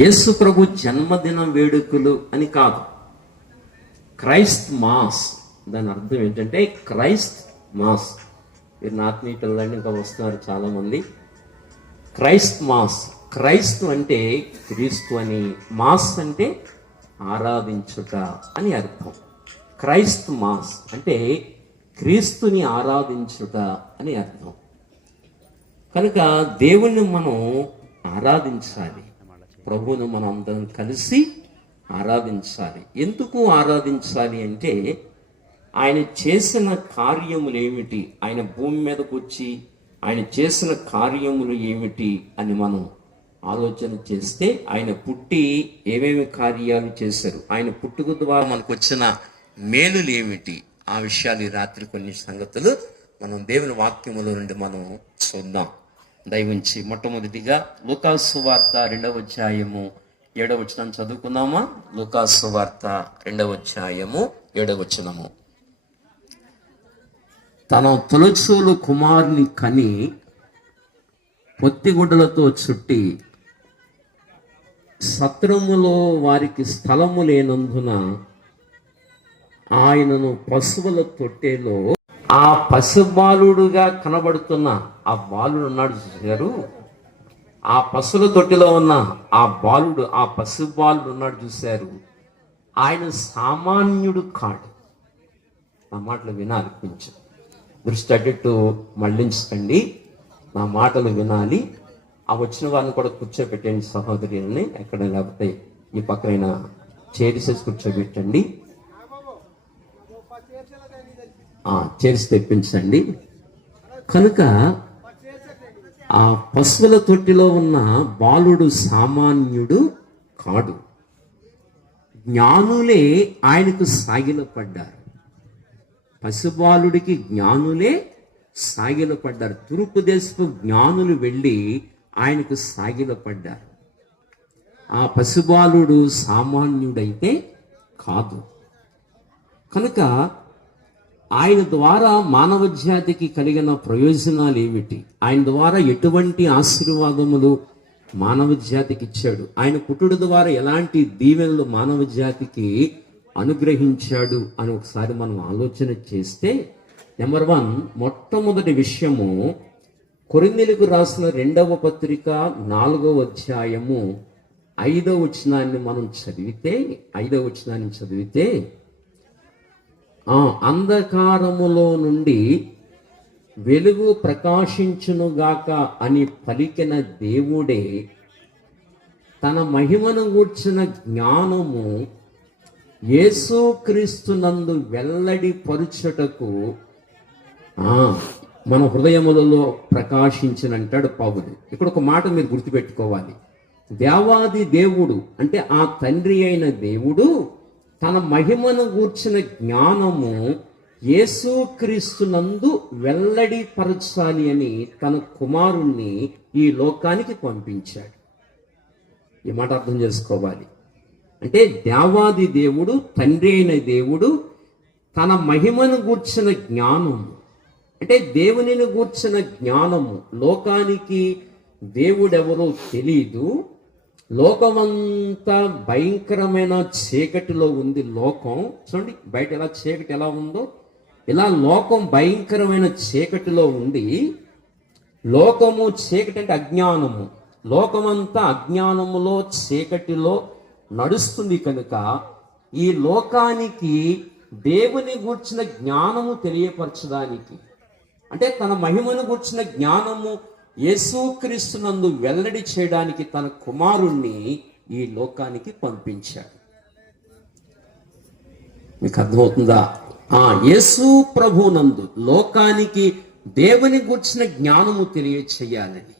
యేసు ప్రభు జన్మదిన వేడుకలు అని కాదు, క్రైస్ట్ మాస్. దాని అర్థం ఏంటంటే క్రైస్ట్ మాస్. మీరు నా ఆత్మీయ పిల్లలని ఇంకా వస్తున్నారు చాలామంది. క్రైస్ట్ మాస్, క్రైస్తు అంటే క్రీస్తు అని, మాస్ అంటే ఆరాధించుట అని అర్థం. క్రైస్ట్ మాస్ అంటే క్రీస్తుని ఆరాధించుట అని అర్థం. కనుక దేవుణ్ణి మనం ఆరాధించాలి, ప్రభువును మనం అందరం కలిసి ఆరాధించాలి. ఎందుకు ఆరాధించాలి అంటే ఆయన చేసిన కార్యములు ఏమిటి, ఆయన భూమి మీదకు వచ్చి ఆయన చేసిన కార్యములు ఏమిటి అని మనం ఆలోచన చేస్తే, ఆయన పుట్టి ఏమేమి కార్యాలు చేశారు, ఆయన పుట్టుక ద్వారా మనకు వచ్చిన మేలులు ఏమిటి, ఆ విషయాలు ఈ రాత్రి కొన్ని సంగతులు మనం దేవుని వాక్యముల నుండి మనం చూద్దాం. దయవుంచి మొట్టమొదటిగా లూకాసు వార్త 2వ అధ్యాయము 7వ వచనం చదువుకుందామా? లూకాసు వార్త 2వ అధ్యాయము 7వ వచనము. తన తొలిచూలు కుమారుని కని పొత్తిగుడ్డలతో చుట్టి సత్రములో వారికి స్థలము లేనందున ఆయనను పశువుల తొట్టెలో, ఆ పశుబాలుడుగా కనబడుతున్న ఆ బాలుడు ఉన్నాడు చూశారు, ఆ పశువుల తొట్టిలో ఉన్న ఆ బాలుడు, ఆ పశుబాలుడు ఉన్నాడు చూశారు, ఆయన సామాన్యుడు కాడు. నా మాటలు వినాలి, కొంచెం దృష్టి అడ్డట్టు మళ్ళించకండి, నా మాటలు వినాలి. ఆ వచ్చిన వారిని కూడా కూర్చోబెట్టండి, సహోదరుల్ని ఎక్కడ లేకపోతే ఈ పక్కన చేరిసేసి కూర్చోబెట్టండి, చేర్చి తెప్పించండి. కనుక ఆ పశువుల తొట్టిలో ఉన్న బాలుడు సామాన్యుడు కాడు. జ్ఞానులే ఆయనకు సాగిలపడ్డారు. పశుబాలుడికి జ్ఞానులే సాగిలపడ్డారు. తూర్పు దేశపు జ్ఞానులు వెళ్ళి ఆయనకు సాగిలపడ్డారు. ఆ పశుబాలుడు సామాన్యుడైతే కాదు. కనుక ఆయన ద్వారా మానవ జాతికి కలిగిన ప్రయోజనాలు ఏమిటి, ఆయన ద్వారా ఎటువంటి ఆశీర్వాదములు మానవ జాతికి ఇచ్చాడు, ఆయన పుట్టుడు ద్వారా ఎలాంటి దీవెనలు మానవ జాతికి అనుగ్రహించాడు అని ఒకసారి మనం ఆలోచన చేస్తే, నెంబర్ 1, మొట్టమొదటి విషయము కొరింథీయులకు రాసిన 2వ పత్రిక 4వ అధ్యాయము 5వ వచనాన్ని మనం చదివితే, 5వ వచనాన్ని చదివితే, అంధకారములో నుండి వెలుగు ప్రకాశించునుగాక అని పలికిన దేవుడే తన మహిమను గూర్చిన జ్ఞానము యేసుక్రీస్తునందు వెల్లడి పరుచుటకు మన హృదయములలో ప్రకాశించినంటాడు పౌలు. ఇక్కడ ఒక మాట మీరు గుర్తుపెట్టుకోవాలి. దేవాది దేవుడు అంటే ఆ తండ్రి అయిన దేవుడు తన మహిమను గూర్చిన జ్ఞానము యేసుక్రీస్తునందు వెల్లడి పరచాలి అని తన కుమారుణ్ణి ఈ లోకానికి పంపించాడు. ఈ మాట అర్థం చేసుకోవాలి. అంటే దేవాది దేవుడు, తండ్రి అయిన దేవుడు తన మహిమను గూర్చిన జ్ఞానము, అంటే దేవునిని గూర్చిన జ్ఞానము, లోకానికి దేవుడెవరో తెలీదు, లోకమంతా భయంకరమైన చీకటిలో ఉంది. లోకం చూడండి, బయట ఎలా చీకటి ఎలా ఉందో, ఇలా లోకం భయంకరమైన చీకటిలో ఉంది. లోకము చీకటి అంటే అజ్ఞానము, లోకమంతా అజ్ఞానములో చీకటిలో నడుస్తుంది. కనుక ఈ లోకానికి దేవుని గూర్చిన జ్ఞానము తెలియపరచడానికి, అంటే తన మహిమను గూర్చిన జ్ఞానము యేసుక్రీస్తునందు వెల్లడి చేయడానికి తన కుమారుణ్ణి ఈ లోకానికి పంపించాడు. మీకు అర్థమవుతుందా? యేసు ప్రభునందు లోకానికి దేవుని గూర్చిన జ్ఞానము తెలియచేయాలని,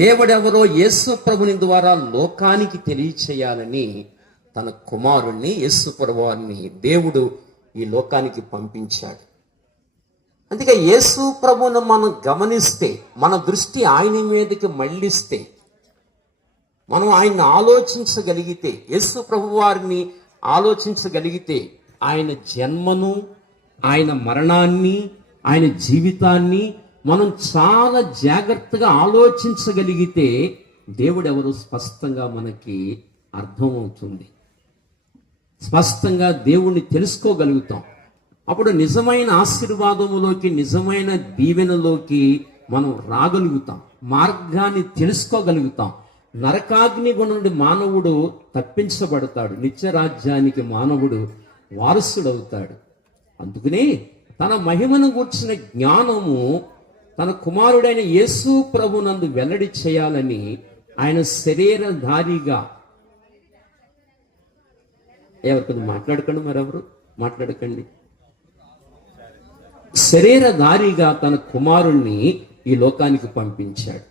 దేవుడెవరో యేసు ప్రభుని ద్వారా లోకానికి తెలియచేయాలని తన కుమారుణ్ణి, యేసు ప్రభువాన్ని దేవుడు ఈ లోకానికి పంపించాడు. అందుకే యేసు ప్రభువును మనం గమనిస్తే, మన దృష్టి ఆయన మీదకి మళ్ళిస్తే, మనం ఆయన్ని ఆలోచించగలిగితే, యేసు ప్రభు వారిని ఆలోచించగలిగితే, ఆయన జన్మను, ఆయన మరణాన్ని, ఆయన జీవితాన్ని మనం చాలా జాగ్రత్తగా ఆలోచించగలిగితే దేవుడెవరు స్పష్టంగా మనకి అర్థమవుతుంది. స్పష్టంగా దేవుణ్ణి తెలుసుకోగలుగుతాం. అప్పుడు నిజమైన ఆశీర్వాదములోకి, నిజమైన దీవెనలోకి మనం రాగలుగుతాం, మార్గాన్ని తెలుసుకోగలుగుతాం. నరకాగ్ని నుండి మానవుడు తప్పించబడతాడు, నిత్యరాజ్యానికి మానవుడు వారసుడవుతాడు. అందుకనే తన మహిమను గూర్చిన జ్ఞానము తన కుమారుడైన యేసు ప్రభునందు వెల్లడి చేయాలని ఆయన శరీరధారిగా, ఎవరికైనా మాట్లాడకండి, మరెవరు మాట్లాడకండి, శరీరధారిగా తన కుమారుణ్ణి ఈ లోకానికి పంపించాడు.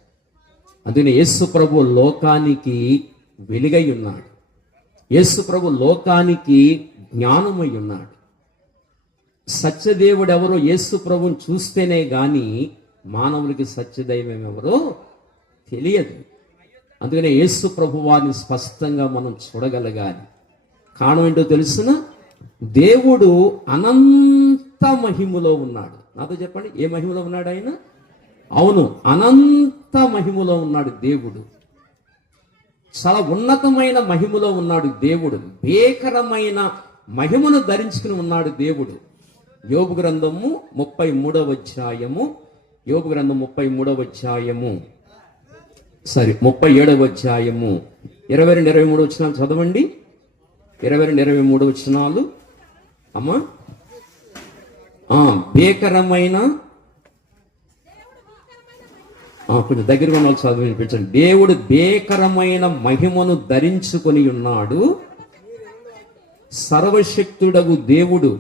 అందుకని యేసు ప్రభు లోకానికి వెలుగై ఉన్నాడు. యేసు ప్రభు లోకానికి జ్ఞానమై ఉన్నాడు. సత్యదేవుడు ఎవరో యేసు ప్రభుని చూస్తేనే గాని మానవులకి సత్యదైవం ఎవరో తెలియదు. అందుకనే యేసు ప్రభు వారిని స్పష్టంగా మనం చూడగలగాలి. కారణం ఏంటో తెలుసునా? దేవుడు అనంత మహిమలో ఉన్నాడు. నాతో చెప్పండి, ఏ మహిమలో ఉన్నాడు ఆయన? అవును, అనంత మహిమలో ఉన్నాడు దేవుడు. చాలా ఉన్నతమైన మహిమలో ఉన్నాడు దేవుడు. భీకరమైన మహిమను ధరించుకుని ఉన్నాడు దేవుడు. యోబు గ్రంథము 33వ అధ్యాయము, యోబు గ్రంథం 33వ అధ్యాయము, 37వ అధ్యాయము 22-23 వచనాలు చదవండి. 22-23 వచనాలు అమ్మా. భీకరమైన, కొంచెం దగ్గరగా ఉన్న వాళ్ళు చదువు వినిపించండి. దేవుడు భీకరమైన మహిమను ధరించుకొని ఉన్నాడు. సర్వశక్తుడగు దేవుడు,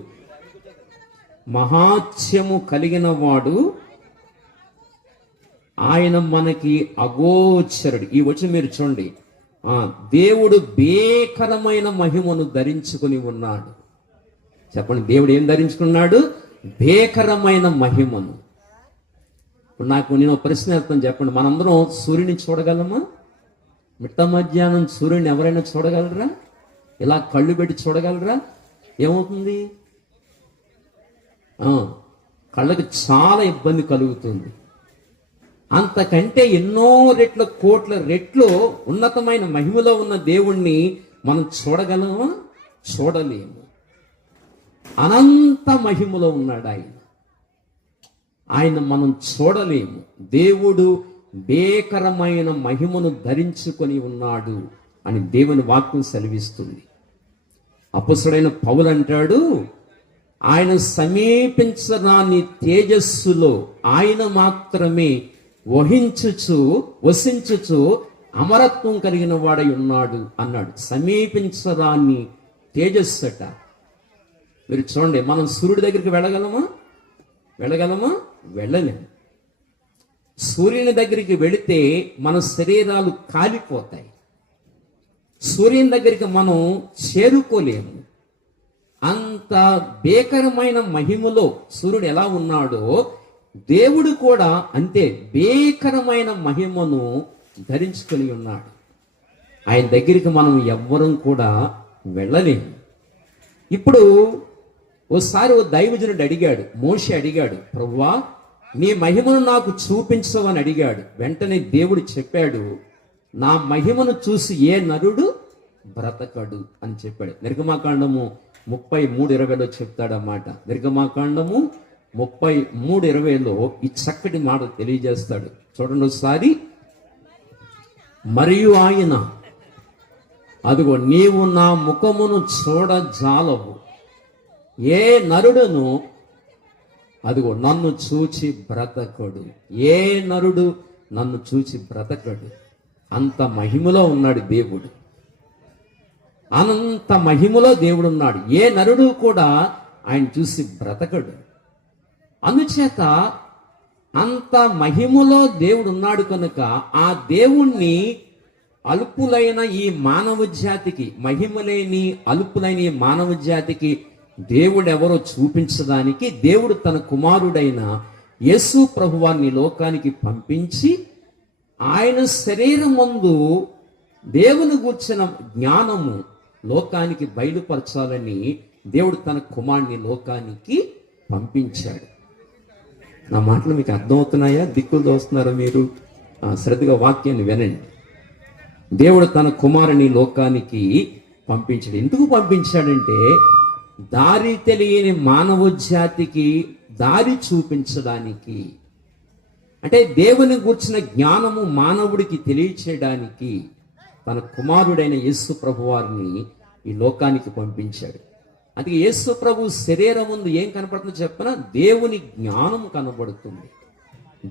మహాత్యము కలిగిన వాడు, ఆయన మనకి అగోచరుడు. ఈ వచ్చి మీరు చూడండి, దేవుడు భీకరమైన మహిమను ధరించుకొని ఉన్నాడు. చెప్పండి, దేవుడు ఏం ధరించుకున్నాడు? భీకరమైన మహిమను. నేను ప్రశ్న వేస్తాను, చెప్పండి, మనందరం సూర్యుని చూడగలమా? మిట్ట మధ్యాహ్నం సూర్యుని ఎవరైనా చూడగలరా? ఇలా కళ్ళు పెట్టి చూడగలరా? ఏమవుతుంది? కళ్ళకి చాలా ఇబ్బంది కలుగుతుంది. అంతకంటే ఎన్నో రెట్ల, కోట్ల రెట్లు ఉన్నతమైన మహిమలో ఉన్న దేవుణ్ణి మనం చూడగలమా? చూడలేము. అనంత మహిమలో ఉన్నాడు ఆయన మనం చూడలేము. దేవుడు భీకరమైన మహిమను ధరించుకొని ఉన్నాడు అని దేవుని వాక్యం సెలవిస్తుంది. అపొస్తలుడైన పౌలు అంటాడు, ఆయన సమీపించరాని తేజస్సులో ఆయన మాత్రమే వసించుచు అమరత్వం కలిగిన వాడై ఉన్నాడు అన్నాడు. సమీపించరాని తేజస్సు అట. మీరు చూడండి, మనం సూర్యుడి దగ్గరికి వెళ్ళగలమా? వెళ్ళలేము. సూర్యుని దగ్గరికి వెళితే మన శరీరాలు కాలిపోతాయి. సూర్యుని దగ్గరికి మనం చేరుకోలేము. అంత భీకరమైన మహిమలో సూర్యుడు ఎలా ఉన్నాడో దేవుడు కూడా అంతే భీకరమైన మహిమను ధరించుకొని ఉన్నాడు. ఆయన దగ్గరికి మనం ఎవ్వరం కూడా వెళ్ళలేము. ఇప్పుడు ఓసారి ఓ దైవజనుడు అడిగాడు, మోషే అడిగాడు, ప్రభువా నీ మహిమను నాకు చూపించవని అడిగాడు. వెంటనే దేవుడు చెప్పాడు, నా మహిమను చూసి ఏ నరుడు బ్రతకడు అని చెప్పాడు. నిర్గమాకాండము 33:20లో చెప్తాడన్నమాట. నిర్గమాకాండము 33:20లో ఈ చక్కటి మాట తెలియజేస్తాడు. చూడండి ఒకసారి. మరియు ఆయన, అదిగో నీవు నా ముఖమును చూడజాలవు, ఏ నరుడును అదిగో నన్ను చూచి బ్రతకడు. ఏ నరుడు నన్ను చూచి బ్రతకడు. అంత మహిమలో ఉన్నాడు దేవుడు. అనంత మహిమలో దేవుడు ఉన్నాడు. ఏ నరుడు కూడా ఆయన చూసి బ్రతకడు. అందుచేత అంత మహిమలో దేవుడు ఉన్నాడు కనుక ఆ దేవుణ్ణి అల్పులైన ఈ మానవ జాతికి, మహిమలేని అల్పులైన ఈ మానవ జాతికి దేవుడు ఎవరో చూపించడానికి దేవుడు తన కుమారుడైన యేసు ప్రభువాన్ని లోకానికి పంపించి ఆయన శరీరం ముందు దేవుని గూర్చిన జ్ఞానము లోకానికి బయలుపరచాలని దేవుడు తన కుమారుని లోకానికి పంపించాడు. నా మాటలు మీకు అర్థమవుతున్నాయా? దిక్కులు దోస్తున్నారా మీరు? శ్రద్ధగా వాక్యాన్ని వినండి. దేవుడు తన కుమారుని లోకానికి పంపించాడు. ఎందుకు పంపించాడంటే దారి తెలియని మానవ జాతికి దారి చూపించడానికి, అంటే దేవుని గూర్చిన జ్ఞానము మానవుడికి తెలియచేయడానికి తన కుమారుడైన యేసు ప్రభు వారిని ఈ లోకానికి పంపించాడు. అందుకే యేసు ప్రభు శరీరం ముందు ఏం కనపడుతుందో చెప్పిన, దేవుని జ్ఞానం కనబడుతుంది,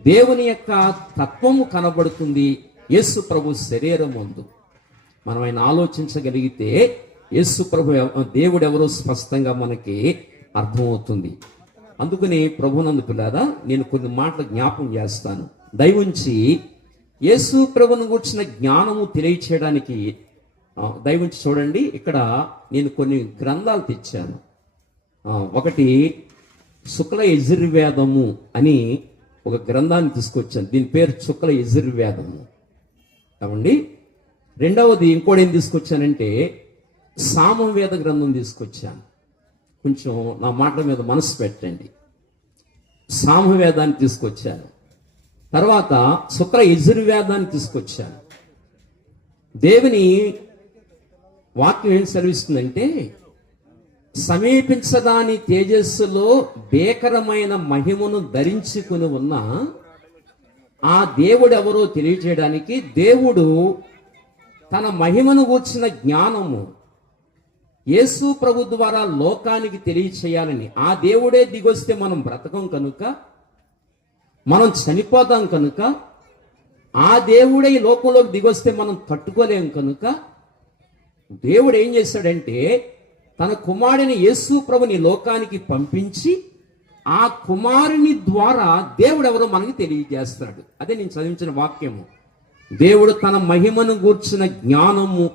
దేవుని యొక్క తత్వము కనబడుతుంది యేసు ప్రభు శరీరం ముందు. మనం ఆయన ఆలోచించగలిగితే యేసు ప్రభు దేవుడు ఎవరో స్పష్టంగా మనకి అర్థమవుతుంది. అందుకని ప్రభునందు పిల్లారా, నేను కొన్ని మాటలు జ్ఞాపం చేస్తాను. దయవుంచి యేసు ప్రభుని గురించిన జ్ఞానము తెలియచేయడానికి దయవుంచి చూడండి. ఇక్కడ నేను కొన్ని గ్రంథాలు తెచ్చాను. ఒకటి శుక్ల యజుర్వేదము అని ఒక గ్రంథాన్ని తీసుకొచ్చాను. దీని పేరు శుక్ల యజుర్వేదము కావండి. రెండవది ఇంకోటి ఏం తీసుకొచ్చానంటే సామవేద గ్రంథం తీసుకొచ్చాను. కొంచెం నా మాటల మీద మనసు పెట్టండి. సామవేదాన్ని తీసుకొచ్చాను. తర్వాత శుక్ల యజుర్వేదాన్ని తీసుకొచ్చాను. దేవుని వాక్యం ఏం సెలవిస్తుందంటే, సమీపించదాని తేజస్సులో భీకరమైన మహిమను ధరించుకుని ఉన్న ఆ దేవుడు ఎవరో తెలియజేయడానికి దేవుడు తన మహిమను గూర్చిన జ్ఞానము యేసు ప్రభు ద్వారా లోకానికి తెలియచేయాలని, ఆ దేవుడే దిగొస్తే మనం బ్రతకం కనుక, మనం చనిపోతాం కనుక, ఆ దేవుడే ఈ లోకంలోకి దిగొస్తే మనం తట్టుకోలేం కనుక దేవుడు ఏం చేశాడంటే తన కుమారుని యేసు ప్రభుని లోకానికి పంపించి ఆ కుమారుని ద్వారా దేవుడు ఎవరో మనకి తెలియజేస్తాడు. అదే నేను చదివించిన వాక్యము. దేవుడు తన మహిమను గూర్చిన జ్ఞానము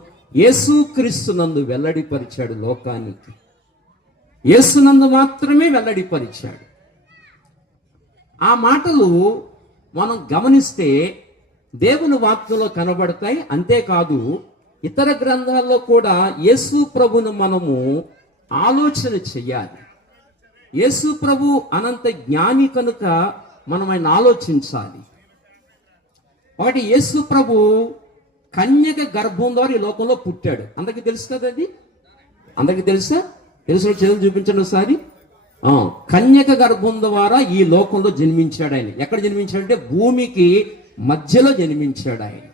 యేసుక్రీస్తునందు వెల్లడిపరిచాడు లోకానికి. యేసునందు మాత్రమే వెల్లడిపరిచాడు. ఆ మాటలు మనం గమనిస్తే దేవుని వాక్యంలో కనబడతాయి. అంతేకాదు ఇతర గ్రంథాల్లో కూడా యేసు ప్రభును మనము ఆలోచన చెయ్యాలి. యేసు ప్రభు అనంత జ్ఞాని కనుక మనం ఆయన ఆలోచించాలి. ఒకటి, యేసు ప్రభు కన్యక గర్భం ద్వారా ఈ లోకంలో పుట్టాడు. అందరికీ తెలుసు కదా అది? అందరికీ తెలుసా? తెలుసు చేతులు చూపించండి ఒకసారి. కన్యక గర్భం ద్వారా ఈ లోకంలో జన్మించాడు ఆయన. ఎక్కడ జన్మించాడంటే భూమికి మధ్యలో జన్మించాడు ఆయన.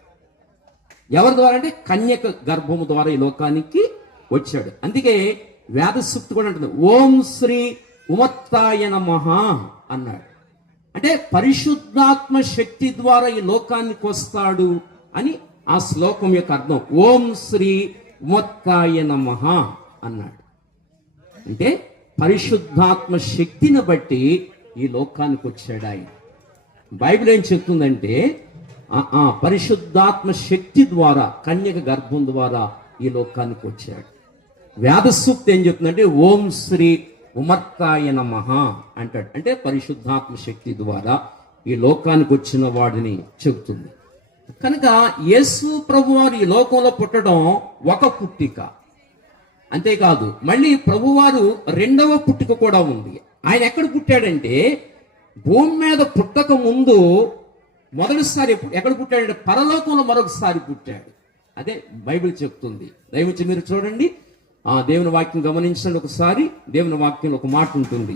ఎవరి ద్వారా అంటే కన్యక గర్భము ద్వారా ఈ లోకానికి వచ్చాడు. అందుకే వేద సూక్తి కూడా అంటుంది, ఓం శ్రీ ఉమత్తాయ నమః అన్నాడు. అంటే పరిశుద్ధాత్మ శక్తి ద్వారా ఈ లోకానికి వస్తాడు అని ఆ శ్లోకం యొక్క అర్థం. ఓం శ్రీ ఉమత్తాయ నమః అన్నాడు. అంటే పరిశుద్ధాత్మ శక్తిని బట్టి ఈ లోకానికి వచ్చాడు ఆయన. బైబిల్ ఏం చెప్తుందంటే పరిశుద్ధాత్మ శక్తి ద్వారా కన్యక గర్భం ద్వారా ఈ లోకానికి వచ్చాడు. వేద సూక్తి ఏం చెప్తుందంటే ఓం శ్రీ ఉమత్తాయ నమః అంటాడు. అంటే పరిశుద్ధాత్మ శక్తి ద్వారా ఈ లోకానికి వచ్చిన వాడిని చెబుతుంది. కనుక యేసు ప్రభువారు ఈ లోకంలో పుట్టడం ఒక పుట్టిక. అంతేకాదు మళ్ళీ ప్రభువారు రెండవ పుట్టిక కూడా ఉంది. ఆయన ఎక్కడ పుట్టాడంటే భూమి మీద పుట్టక ముందు మొదటిసారి ఎక్కడ పుట్టాడంటే పరలోకంలో మరొకసారి పుట్టాడు. అదే బైబిల్ చెప్తుంది. దయవుంచి మీరు చూడండి, దేవుని వాక్యం గమనించండి ఒకసారి. దేవుని వాక్యంలో ఒక మాట ఉంటుంది.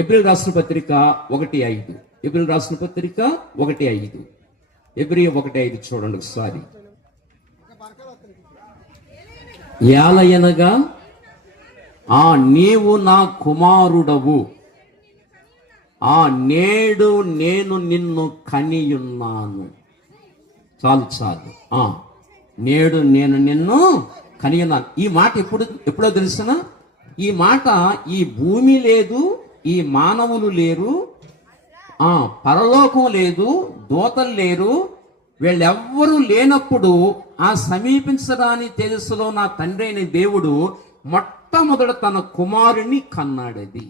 ఎబ్రిల్ రాసిన పత్రిక 1:5. ఎబ్రిల్ రాసిన పత్రిక 1:5. ఎబ్రియా 1:5 చూడండి ఒకసారి. ఏలయనగా నీవు నా కుమారుడవు, నేడు నేను నిన్ను కనియున్నాను. చాలు. నేడు నేను నిన్ను కనియున్నాను. ఈ మాట ఎప్పుడో తెలుసునా? ఈ మాట ఈ భూమి లేదు, ఈ మానవులు లేరు, పరలోకం లేదు, దూతలు లేరు, వీళ్ళెవ్వరూ లేనప్పుడు ఆ సమీపించడాని తేజస్సులో నా తండ్రి అయిన దేవుడు మొట్టమొదట తన కుమారుణ్ణి కన్నాడది.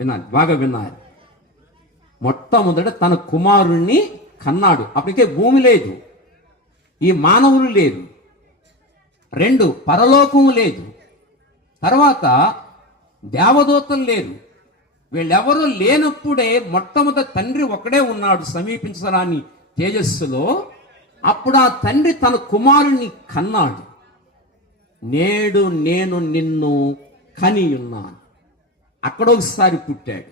వినాలి, బాగా వినాలి. మొట్టమొదట తన కుమారుణ్ణి కన్నాడు. అప్పటికే భూమి లేదు, ఈ మానవులు లేరు, 2 పరలోకం లేదు, తర్వాత దేవదూతలు లేరు. వీళ్ళెవరూ లేనప్పుడే మొట్టమొదటి తండ్రి ఒకడే ఉన్నాడు సమీపించరాని తేజస్సులో. అప్పుడు ఆ తండ్రి తన కుమారుని కన్నాడు. నేడు నేను నిన్ను కని ఉన్నాను. అక్కడ ఒకసారి పుట్టాడు.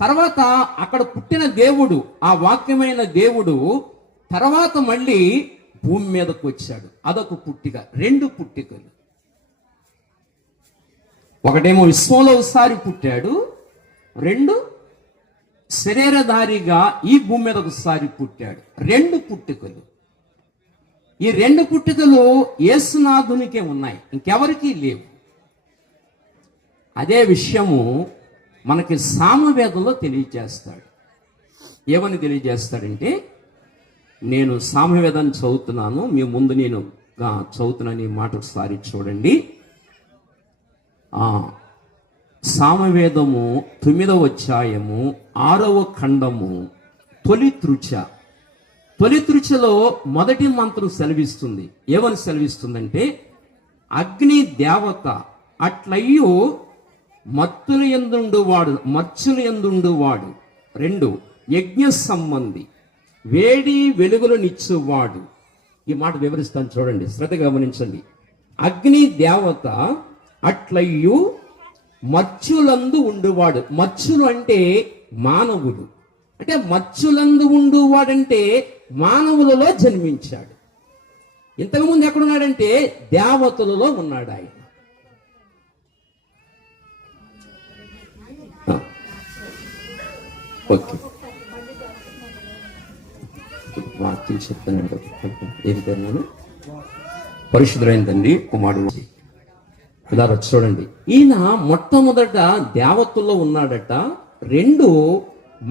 తర్వాత అక్కడ పుట్టిన దేవుడు, ఆ వాక్యమైన దేవుడు తర్వాత మళ్ళీ భూమి మీదకు వచ్చాడు. అదొక పుట్టిక. 2 పుట్టికలు. ఒకటేమో విశ్వంలో ఒకసారి పుట్టాడు, 2 శరీరధారిగా ఈ భూమి మీద ఒకసారి పుట్టాడు. 2 పుట్టికలు. ఈ 2 పుట్టికలు యేసునాథునికే ఉన్నాయి, ఇంకెవరికీ లేవు. అదే విషయము మనకి సామవేదంలో తెలియజేస్తాడు. ఏమని తెలియజేస్తాడంటే, నేను సామవేదాన్ని చదువుతున్నాను, మీ ముందు నేను చదువుతున్నాను. ఈ మాట ఒకసారి చూడండి. సామవేదము 9వ అధ్యాయము 6వ ఖండము తొలి తృచలో మొదటి మంత్రం సెలవిస్తుంది. ఏమని సెలవిస్తుందంటే, అగ్ని దేవత అట్లయ్యో మచ్చులు ఎందుండువాడు. 2 యజ్ఞ సంబంధి వేడి వెలుగులనిచ్చువాడు. ఈ మాట వివరిస్తాను, చూడండి, శ్రద్ధ గమనించండి. అగ్ని దేవత అట్లయ్యు మచ్చులందు ఉండువాడు. మచ్చులు అంటే మానవుడు. అంటే మచ్చులందు ఉండువాడంటే మానవులలో జన్మించాడు. ఇంతకుముందు ఎక్కడున్నాడంటే దేవతలలో ఉన్నాడు ఆయన. ఓకే, వాక్యం చెప్తానండి. ఏం పేరు? పరిశుద్ధులైన తండ్రి, కుమారుడు. ఇలా చూడండి, ఈయన మొట్టమొదట దేవతల్లో ఉన్నాడట, 2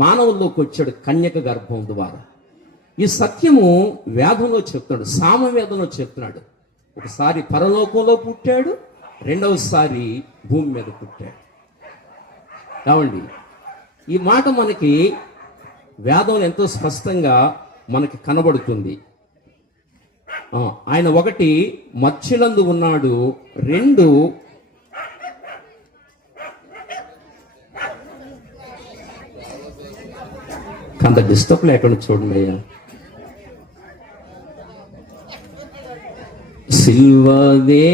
మానవుల్లోకి వచ్చాడు కన్యక గర్భం ద్వారా. ఈ సత్యము వేదంలో చెప్తున్నాడు, సామవేదంలో చెప్తున్నాడు. ఒకసారి పరలోకంలో పుట్టాడు, 2వసారి భూమి మీద పుట్టాడు. కావండి, ఈ మాట మనకి వేదంలో ఎంతో స్పష్టంగా మనకి కనబడుతుంది. ఆయన 1 మచ్చులందు ఉన్నాడు, 2 అంత డిస్టర్బ్ లేకుండా చూడండి అయ్యా. సిల్వదే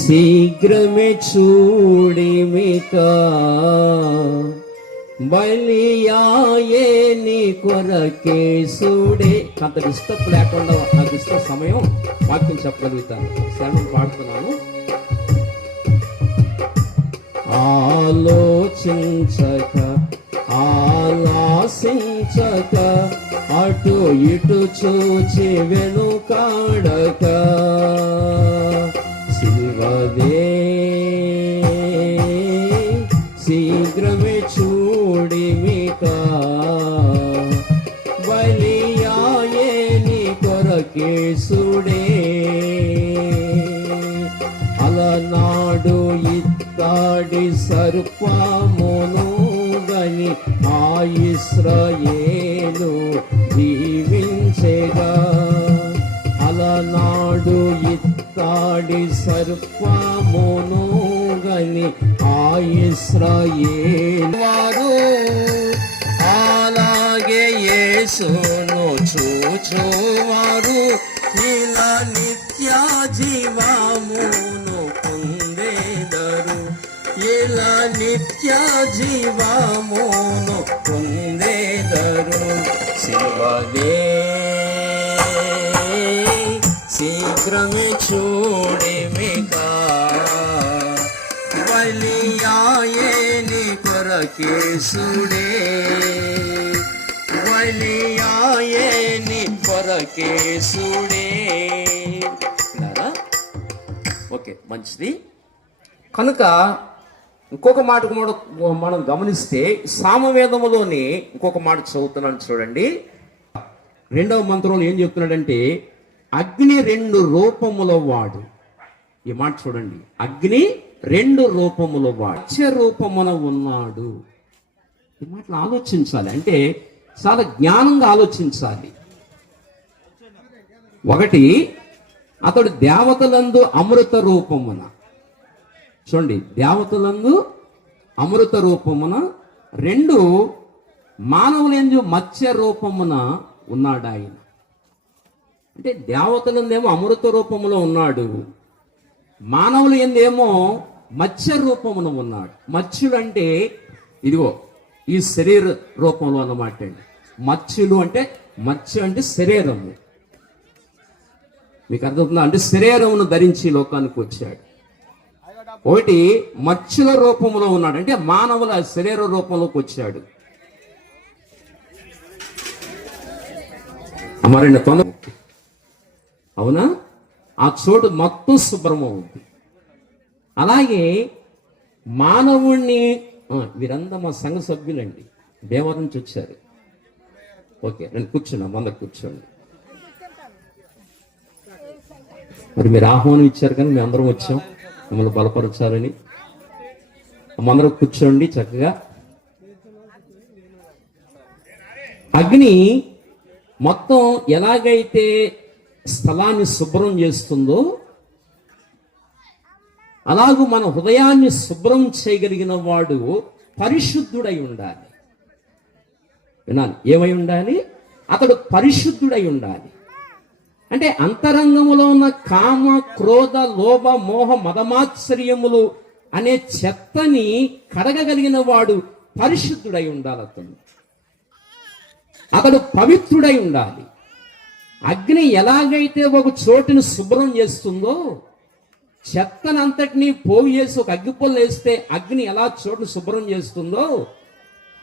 శీఘ్రమే చూడిమిక బలియాయేని కొరకేసుడే. అంత డిస్టర్బ్ లేకుండా నాకు ఇష్ట సమయం వాక్యం చెప్పగలుగుతాను. శరణం పాడుతున్నాను. ఆలోచించక ఆలాసించక అటు ఇటు చూచి వెనుకాడక సిల్వదే శీఘ్రమే చూడిమిక బలియాయేని కొరకేసుడే. అలనాడు ఇత్తడి సర్పమును గని ఆ ఇశ్రాయేలు దీవించెగా. అలనాడు ఇత్తడి సర్పమును గని ఆ ఇశ్రాయేలు వారు అలాగే యేసును చూచువారు ఇలా నిత్య జీవమును పొందేదరు. ఇలా నిత్య జీవమును పొందేదరు. సిల్వదే శీఘ్రమే చూడిమిక బలియాయేని కొరకేసుడే. బలియాయేని కొరకేసుడే. ఓకే, మంచిది. కనుక ఇంకొక మాట మనం గమనిస్తే సామవేదములోని ఇంకొక మాట చదువుతున్నాను, చూడండి. 2వ మంత్రంలో ఏం చెప్తున్నాడంటే, అగ్ని 2 రూపముల వాడు. ఈ మాట చూడండి, అగ్ని 2 రూపముల వాడు, మత్స్య రూపమున ఉన్నాడు. ఈ మాటలు ఆలోచించాలి, అంటే చాలా జ్ఞానంగా ఆలోచించాలి. 1 అతడు దేవతలందు అమృత రూపమున, చూడండి, దేవతలందు అమృత రూపమున. 2 మానవులందు మత్స్య రూపమున ఉన్నాడు ఆయన. అంటే దేవతలందేమో అమృత రూపములో ఉన్నాడు, మానవులు ఏందేమో మత్స్య రూపమున ఉన్నాడు. మత్స్యులు అంటే ఇదిగో ఈ శరీర రూపంలో అన్నమాట అండి. మత్స్యులు అంటే మత్స్య అంటే శరీరము, మీకు అర్థమవుతుందా? అంటే శరీరమును ధరించి లోకానికి వచ్చాడు. ఒకటి మత్స్యుల రూపంలో ఉన్నాడు, అంటే మానవుల శరీర రూపంలోకి వచ్చాడు. అమరైన తొందర అవునా? ఆ చోటు మొత్తం శుభ్రమవుతుంది. అలాగే మానవుణ్ణి వీరంతా మా సంఘ సభ్యులండి, దేవరం నుంచి వచ్చారు. ఓకే, నేను కూర్చున్నా, అందరు కూర్చోండి. మరి మీరు ఆహ్వానం ఇచ్చారు కానీ మేము అందరం వచ్చాం మిమ్మల్ని బలపరచాలని. అందరూ కూర్చోండి చక్కగా. అగ్ని మొత్తం ఎలాగైతే స్థలాన్ని శుభ్రం చేస్తుందో అలాగూ మన హృదయాన్ని శుభ్రం చేయగలిగిన వాడు పరిశుద్ధుడై ఉండాలి. వినాలి, ఏమై ఉండాలి? అతడు పరిశుద్ధుడై ఉండాలి. అంటే అంతరంగములో ఉన్న కామ, క్రోధ, లోభ, మోహ, మదమాత్సర్యములు అనే చెత్తని కడగగలిగిన వాడు పరిశుద్ధుడై ఉండాలి. అతడు పవిత్రుడై ఉండాలి. అగ్ని ఎలాగైతే ఒక చోటుని శుభ్రం చేస్తుందో, చెత్తనంతటినీ పోగు చేసి ఒక అగ్గిపొల్ల వేస్తే అగ్ని ఎలా చోటును శుభ్రం చేస్తుందో,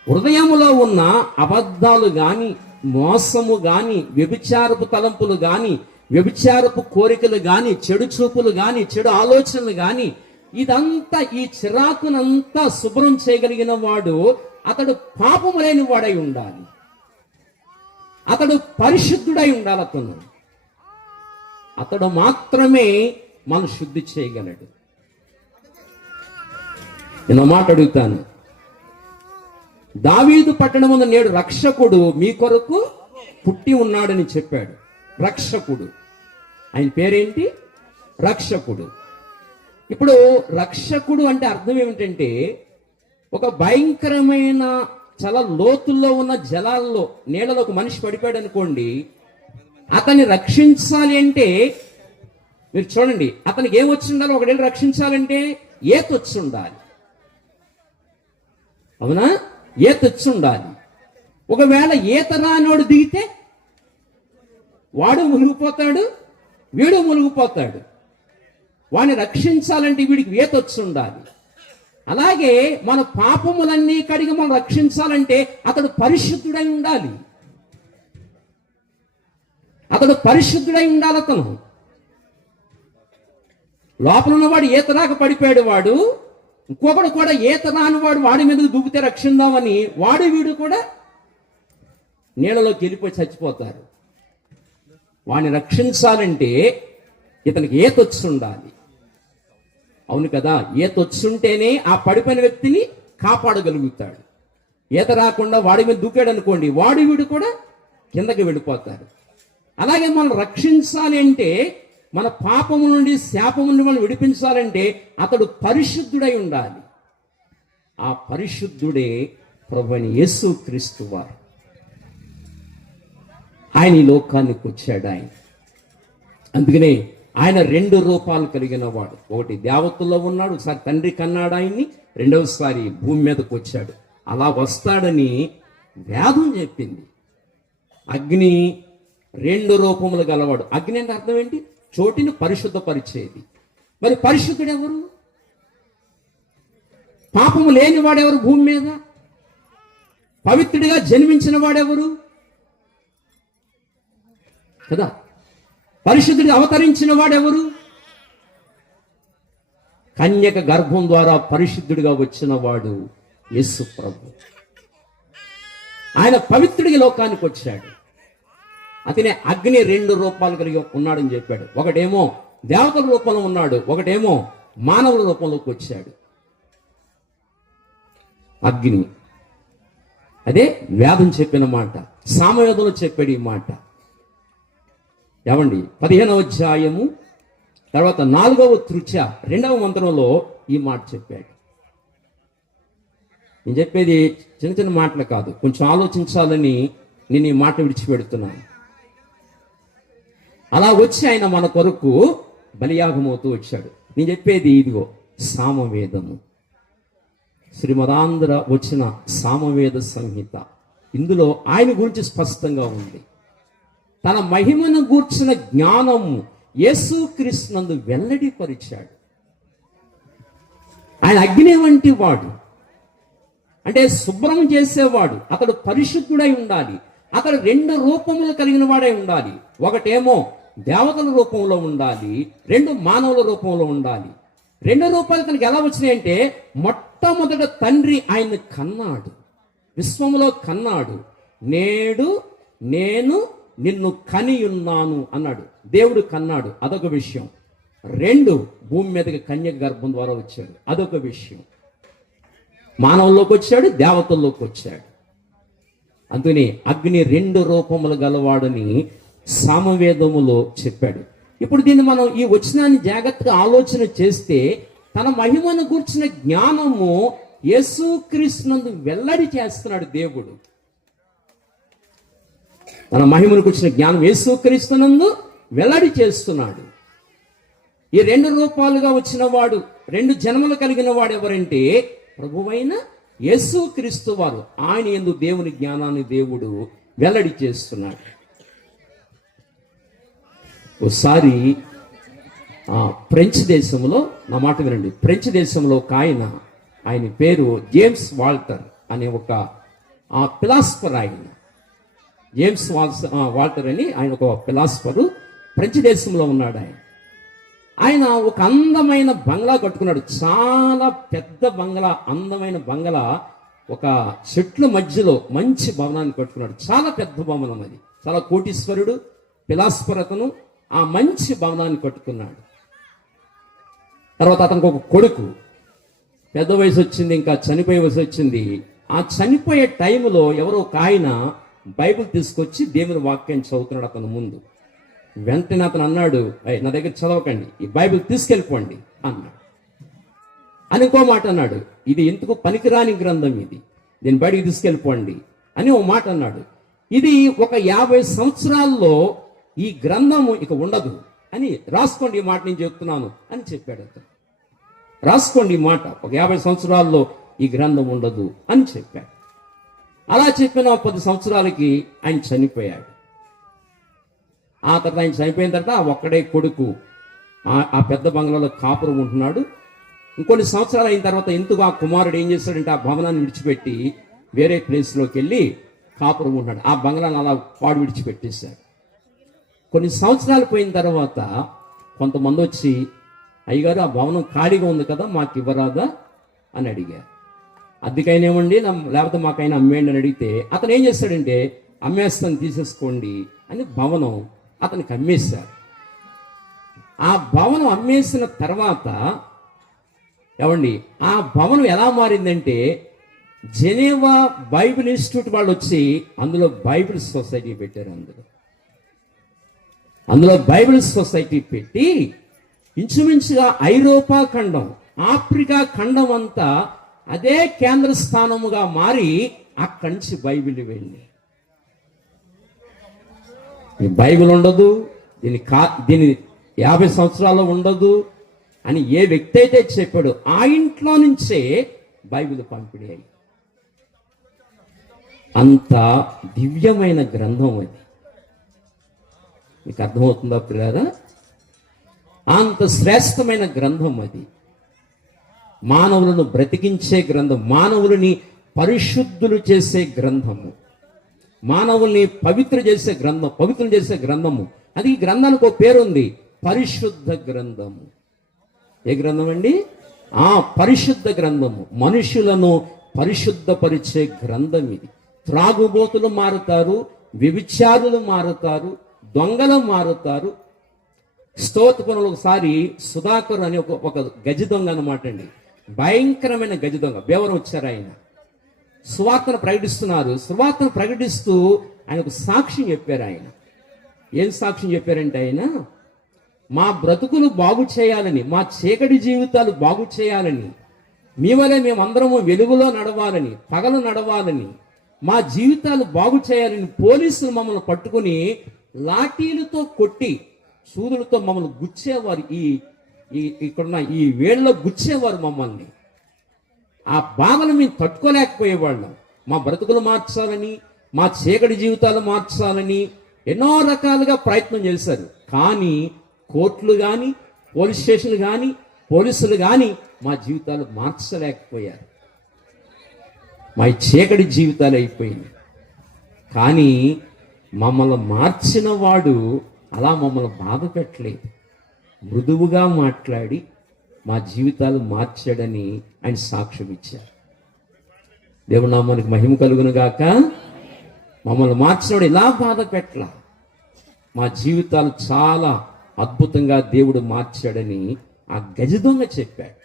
హృదయములో ఉన్న అబద్ధాలు గాని, మోసము గాని, వ్యభిచారపు తలంపులు గాని, వ్యభిచారపు కోరికలు గాని, చెడు చూపులు గాని, చెడు ఆలోచనలు గాని, ఇదంతా ఈ చిరాకునంతా శుభ్రం చేయగలిగిన వాడు అతడు పాపము లేని వాడై ఉండాలి. అతడు పరిశుద్ధుడై ఉండాలి. అతడు మాత్రమే మనం శుద్ధి చేయగలడు. నేను మాట అడుగుతాను, దావీదు పట్టణమున నేడు రక్షకుడు మీ కొరకు పుట్టి ఉన్నాడని చెప్పాడు. రక్షకుడు, ఆయన పేరేంటి? రక్షకుడు. ఇప్పుడు రక్షకుడు అంటే అర్థం ఏమిటంటే, ఒక భయంకరమైన చాలా లోతుల్లో ఉన్న జలాల్లో, నీళ్ళలో ఒక మనిషి పడిపోయాడు అనుకోండి, అతన్ని రక్షించాలి అంటే మీరు చూడండి, అతనికి ఏం వచ్చి ఉండాలి? ఒకడేళ్ళు రక్షించాలంటే ఈత వచ్చి ఉండాలి. అవునా? ఈత వచ్చి ఉండాలి. ఒకవేళ ఈత రానోడు దిగితే వాడు మునిగిపోతాడు, వీడు మునిగిపోతాడు. వాడిని రక్షించాలంటే వీడికి ఈత వచ్చి ఉండాలి. అలాగే మన పాపములన్నీ కడిగి మనం రక్షించాలంటే అతడు పరిశుద్ధుడై ఉండాలి. అతడు పరిశుద్ధుడై ఉండాలి. అతను లోపల ఉన్నవాడు ఈత రాక పడిపోయాడు, వాడు ఇంకొకడు కూడా ఈత రాని వాడు వాడి మీద దూకితే రక్షిందామని వాడు వీడు కూడా నీళ్ళలోకి వెళ్ళిపోయి చచ్చిపోతారు. వాడిని రక్షించాలంటే ఇతనికి ఈత వచ్చి ఉండాలి. అవును కదా? ఈత వచ్చుంటేనే ఆ పడిపోయిన వ్యక్తిని కాపాడగలుగుతాడు. ఈత రాకుండా వాడి మీద దూకాడు అనుకోండి, వాడు వీడు కూడా కిందకి వెళ్ళిపోతారు. అలాగే మనం రక్షించాలి అంటే, మన పాపము నుండి, శాపము నుండి మనం విడిపించాలంటే అతడు పరిశుద్ధుడై ఉండాలి. ఆ పరిశుద్ధుడే ప్రభువైన యేసుక్రీస్తు వారు. ఆయన ఈ లోకానికి వచ్చాడు. అందుకనే ఆయన రెండు రూపాలు కలిగిన వాడు. ఒకటి దేవతల్లో ఉన్నాడు, ఒకసారి తండ్రి కన్నాడు ఆయన్ని, రెండవసారి భూమి మీదకి వచ్చాడు. అలా వస్తాడని వేదం చెప్పింది. అగ్ని రెండు రూపములు గలవాడు. అగ్ని అంటే అర్థం ఏంటి? చోటిని పరిశుద్ధపరిచేది. మరి పరిశుద్ధుడు ఎవరు? పాపము లేని వాడెవరు భూమి మీద? పవిత్రుడిగా జన్మించిన వాడెవరు కదా? పరిశుద్ధుడిగా అవతరించిన వాడెవరు? కన్యక గర్భం ద్వారా పరిశుద్ధుడిగా వచ్చిన వాడు యేసు ప్రభు. ఆయన పవిత్రుడిగా లోకానికి వచ్చాడు. అతనే అగ్ని రెండు రూపాలు కలిగి ఉన్నాడని చెప్పాడు. ఒకటేమో దేవతల రూపంలో ఉన్నాడు, ఒకటేమో మానవుల రూపంలోకి వచ్చాడు. అగ్ని అదే వేదం చెప్పిన మాట, సామవేదంలో చెప్పాడు ఈ మాట. ఏమండి? 15వ అధ్యాయము తర్వాత 4వ తృతీయ 2వ మంత్రంలో ఈ మాట చెప్పాడు. నేను చెప్పేది చిన్న చిన్న మాటలు కాదు, కొంచెం ఆలోచించాలని నేను ఈ మాట విడిచిపెడుతున్నాను. అలా వచ్చి ఆయన మన కొరకు బలియాగమవుతూ వచ్చాడు. నేను చెప్పేది ఇదిగో సామవేదము, శ్రీమదాంధ్ర వచ్చిన సామవేద సంహిత. ఇందులో ఆయన గురించి స్పష్టంగా ఉంది. తన మహిమను గూర్చిన జ్ఞానము యేసుక్రీస్తునందు వెల్లడిపరిచాడు. ఆయన అగ్ని వంటి వాడు, అంటే శుభ్రం చేసేవాడు. అతడు పరిశుద్ధుడై ఉండాలి. అతడు 2 రూపములు కలిగిన వాడై ఉండాలి. ఒకటేమో దేవతల రూపంలో ఉండాలి, 2 మానవుల రూపంలో ఉండాలి. 2 రూపాయలు తనకి ఎలా వచ్చినాయంటే, మొట్టమొదట తండ్రి ఆయన్ని కన్నాడు, విశ్వములో కన్నాడు. నేడు నేను నిన్ను కని ఉన్నాను అన్నాడు. దేవుడు కన్నాడు, అదొక విషయం. 2 భూమి మీదకి కన్యక గర్భం ద్వారా వచ్చాడు, అదొక విషయం. మానవుల్లోకి వచ్చాడు, దేవతల్లోకి వచ్చాడు. అందుకని అగ్ని 2 రూపములు గలవాడని సామవేదములో చెప్పాడు. ఇప్పుడు దీన్ని మనం ఈ వచనాన్ని జాగ్రత్తగా ఆలోచన చేస్తే, తన మహిమను గూర్చిన జ్ఞానము యేసుక్రీస్తునందు వెల్లడి చేస్తున్నాడు దేవుడు. తన మహిమను గూర్చిన జ్ఞానం యేసుక్రీస్తునందు వెల్లడి చేస్తున్నాడు. ఈ 2 రూపాలుగా వచ్చిన వాడు, 2 జన్మలు కలిగిన వాడు ఎవరంటే ప్రభువైన యేసుక్రీస్తు వారు. ఆయన యందు దేవుని జ్ఞానాన్ని దేవుడు వెల్లడి చేస్తున్నాడు. ఒకసారి ఫ్రెంచ్ దేశంలో, నా మాట వినండి, ఫ్రెంచ్ దేశంలో ఒక ఆయన పేరు జేమ్స్ వాల్టర్ అనే ఒక ఫిలాసఫర్. ఆయన జేమ్స్ వాల్టర్ అని ఆయన ఒక ఫిలాసఫరు, ఫ్రెంచ్ దేశంలో ఉన్నాడు. ఆయన ఒక అందమైన బంగ్లా కట్టుకున్నాడు, చాలా పెద్ద బంగ్లా, అందమైన బంగ్లా. ఒక చెట్ల మధ్యలో మంచి భవనాన్ని కట్టుకున్నాడు, చాలా పెద్ద భవనం అది. చాలా కోటీశ్వరుడు, ఫిలాసఫర్ అతను. ఆ మంచి భవనాన్ని కట్టుకున్నాడు. తర్వాత అతనికి ఒక కొడుకు, పెద్ద వయసు వచ్చింది, ఇంకా చనిపోయే వయసు వచ్చింది. ఆ చనిపోయే టైంలో ఎవరో ఒక ఆయన బైబిల్ తీసుకొచ్చి దేవుని వాక్యాన్ని చదువుతున్నాడు అతను ముందు. వెంటనే అతను అన్నాడు, నా దగ్గర చదవకండి, ఈ బైబిల్ తీసుకెళ్ళిపోండి అన్నాడు. అని ఇంకో మాట అన్నాడు, ఇది ఎందుకు పనికిరాని గ్రంథం, దీన్ని బయటికి తీసుకెళ్ళిపోండి అని ఓ మాట అన్నాడు. ఇది ఒక 50 సంవత్సరాల్లో ఈ గ్రంథము ఇక ఉండదు అని, రాసుకోండి ఈ మాట నేను చెప్తున్నాను అని చెప్పాడు అతను. రాసుకోండి ఈ మాట, ఒక 50 సంవత్సరాల్లో ఈ గ్రంథం ఉండదు అని చెప్పాడు. అలా చెప్పిన 10 సంవత్సరాలకి ఆయన చనిపోయాడు. ఆ తర్వాత ఆయన చనిపోయిన తర్వాత ఒక్కడే కొడుకు ఆ పెద్ద బంగ్లాలో కాపురం ఉంటున్నాడు. ఇంకొన్ని సంవత్సరాలు అయిన తర్వాత ఎందుకు ఆ కుమారుడు ఏం చేస్తాడంటే, ఆ భవనాన్ని విడిచిపెట్టి వేరే ప్లేస్లోకి వెళ్ళి కాపురం ఉంటున్నాడు. ఆ బంగ్లాను అలా పాడు విడిచిపెట్టేశాడు. కొన్ని సంవత్సరాలు పోయిన తర్వాత కొంతమంది వచ్చి, అయ్యగారు ఆ భవనం ఖాళీగా ఉంది కదా, మాకు ఇవ్వరాదా అని అడిగారు. అద్దెకైనామండి, లేకపోతే మాకైనా అమ్మేయండి అని అడిగితే అతను ఏం చేస్తాడంటే, అమ్మేస్తాను తీసేసుకోండి అని భవనం అతనికి అమ్మేశారు. ఆ భవనం అమ్మేసిన తర్వాత ఏమండి, ఆ భవనం ఎలా మారిందంటే, జెనీవా బైబిల్ ఇన్స్టిట్యూట్ వాళ్ళు వచ్చి అందులో బైబిల్ సొసైటీ పెట్టారు. అందులో బైబిల్ సొసైటీ పెట్టి ఇంచుమించుగా ఐరోపా ఖండం, ఆఫ్రికా ఖండం అంతా అదే కేంద్ర స్థానముగా మారి అక్కడి నుంచి బైబిల్ వెళ్ళి, ఈ బైబిల్ ఉండదు, దీని 50 సంవత్సరాలు ఉండదు అని ఏ వ్యక్తి అయితే చెప్పాడో ఆ ఇంట్లో నుంచే బైబిల్ పంపిణీ అయ్యి, అంత దివ్యమైన గ్రంథం అది. మీకు అర్థమవుతుందా పిల్లారా? అంత శ్రేష్టమైన గ్రంథం అది. మానవులను బ్రతికించే గ్రంథం, మానవులని పరిశుద్ధులు చేసే గ్రంథము, మానవుల్ని పవిత్రం చేసే గ్రంథము. అది ఈ గ్రంథానికి ఒక పేరు ఉంది, పరిశుద్ధ గ్రంథము. ఏ గ్రంథం అండి? పరిశుద్ధ గ్రంథము. మనుషులను పరిశుద్ధపరిచే గ్రంథం ఇది. త్రాగుబోతులు మారుతారు, వ్యభిచారులు మారుతారు, దొంగలు మారుతారు. స్తోత్రపురంలో ఒకసారి సుధాకర్ అని ఒక గజ దొంగ అన్నమాట అండి, భయంకరమైన గజ దొంగ. బేవరం వచ్చారు, ఆయన సువార్తను ప్రకటిస్తున్నారు. సువార్తను ప్రకటిస్తూ ఆయన ఒక సాక్ష్యం చెప్పారు. ఆయన ఏం సాక్ష్యం చెప్పారంటే, ఆయన మా బ్రతుకులు బాగు చేయాలని, మా చీకటి జీవితాలు బాగు చేయాలని మీ వలె మేమందరము వెలుగులో నడవాలని, పగలు నడవాలని, మా జీవితాలు బాగు చేయాలని పోలీసులు మమ్మల్ని పట్టుకుని లాఠీలతో కొట్టి సూదులతో మమ్మల్ని గుచ్చేవారు. ఇక్కడున్న ఈ వేళ్ళలో గుచ్చేవారు మమ్మల్ని. ఆ బాధలు మేము తట్టుకోలేకపోయేవాళ్ళం. మా బ్రతుకులు మార్చాలని, మా చీకటి జీవితాలు మార్చాలని ఎన్నో రకాలుగా ప్రయత్నం చేశారు. కానీ కోర్టులు కానీ, పోలీస్ స్టేషన్లు కానీ, పోలీసులు కానీ మా జీవితాలు మార్చలేకపోయారు. మా చీకటి జీవితాలు అయిపోయింది. కానీ మమ్మల్ని మార్చిన వాడు అలా మమ్మల్ని బాధ పెట్టలేదు. మృదువుగా మాట్లాడి మా జీవితాలు మార్చాడని ఆయన సాక్ష్యం ఇచ్చారు. దేవుడు నామానికి మహిమ కలుగును గాక. మమ్మల్ని మార్చినవాడు ఇలా బాధ పెట్టలా, మా జీవితాలు చాలా అద్భుతంగా దేవుడు మార్చాడని ఆ గజ దొంగ చెప్పాడు.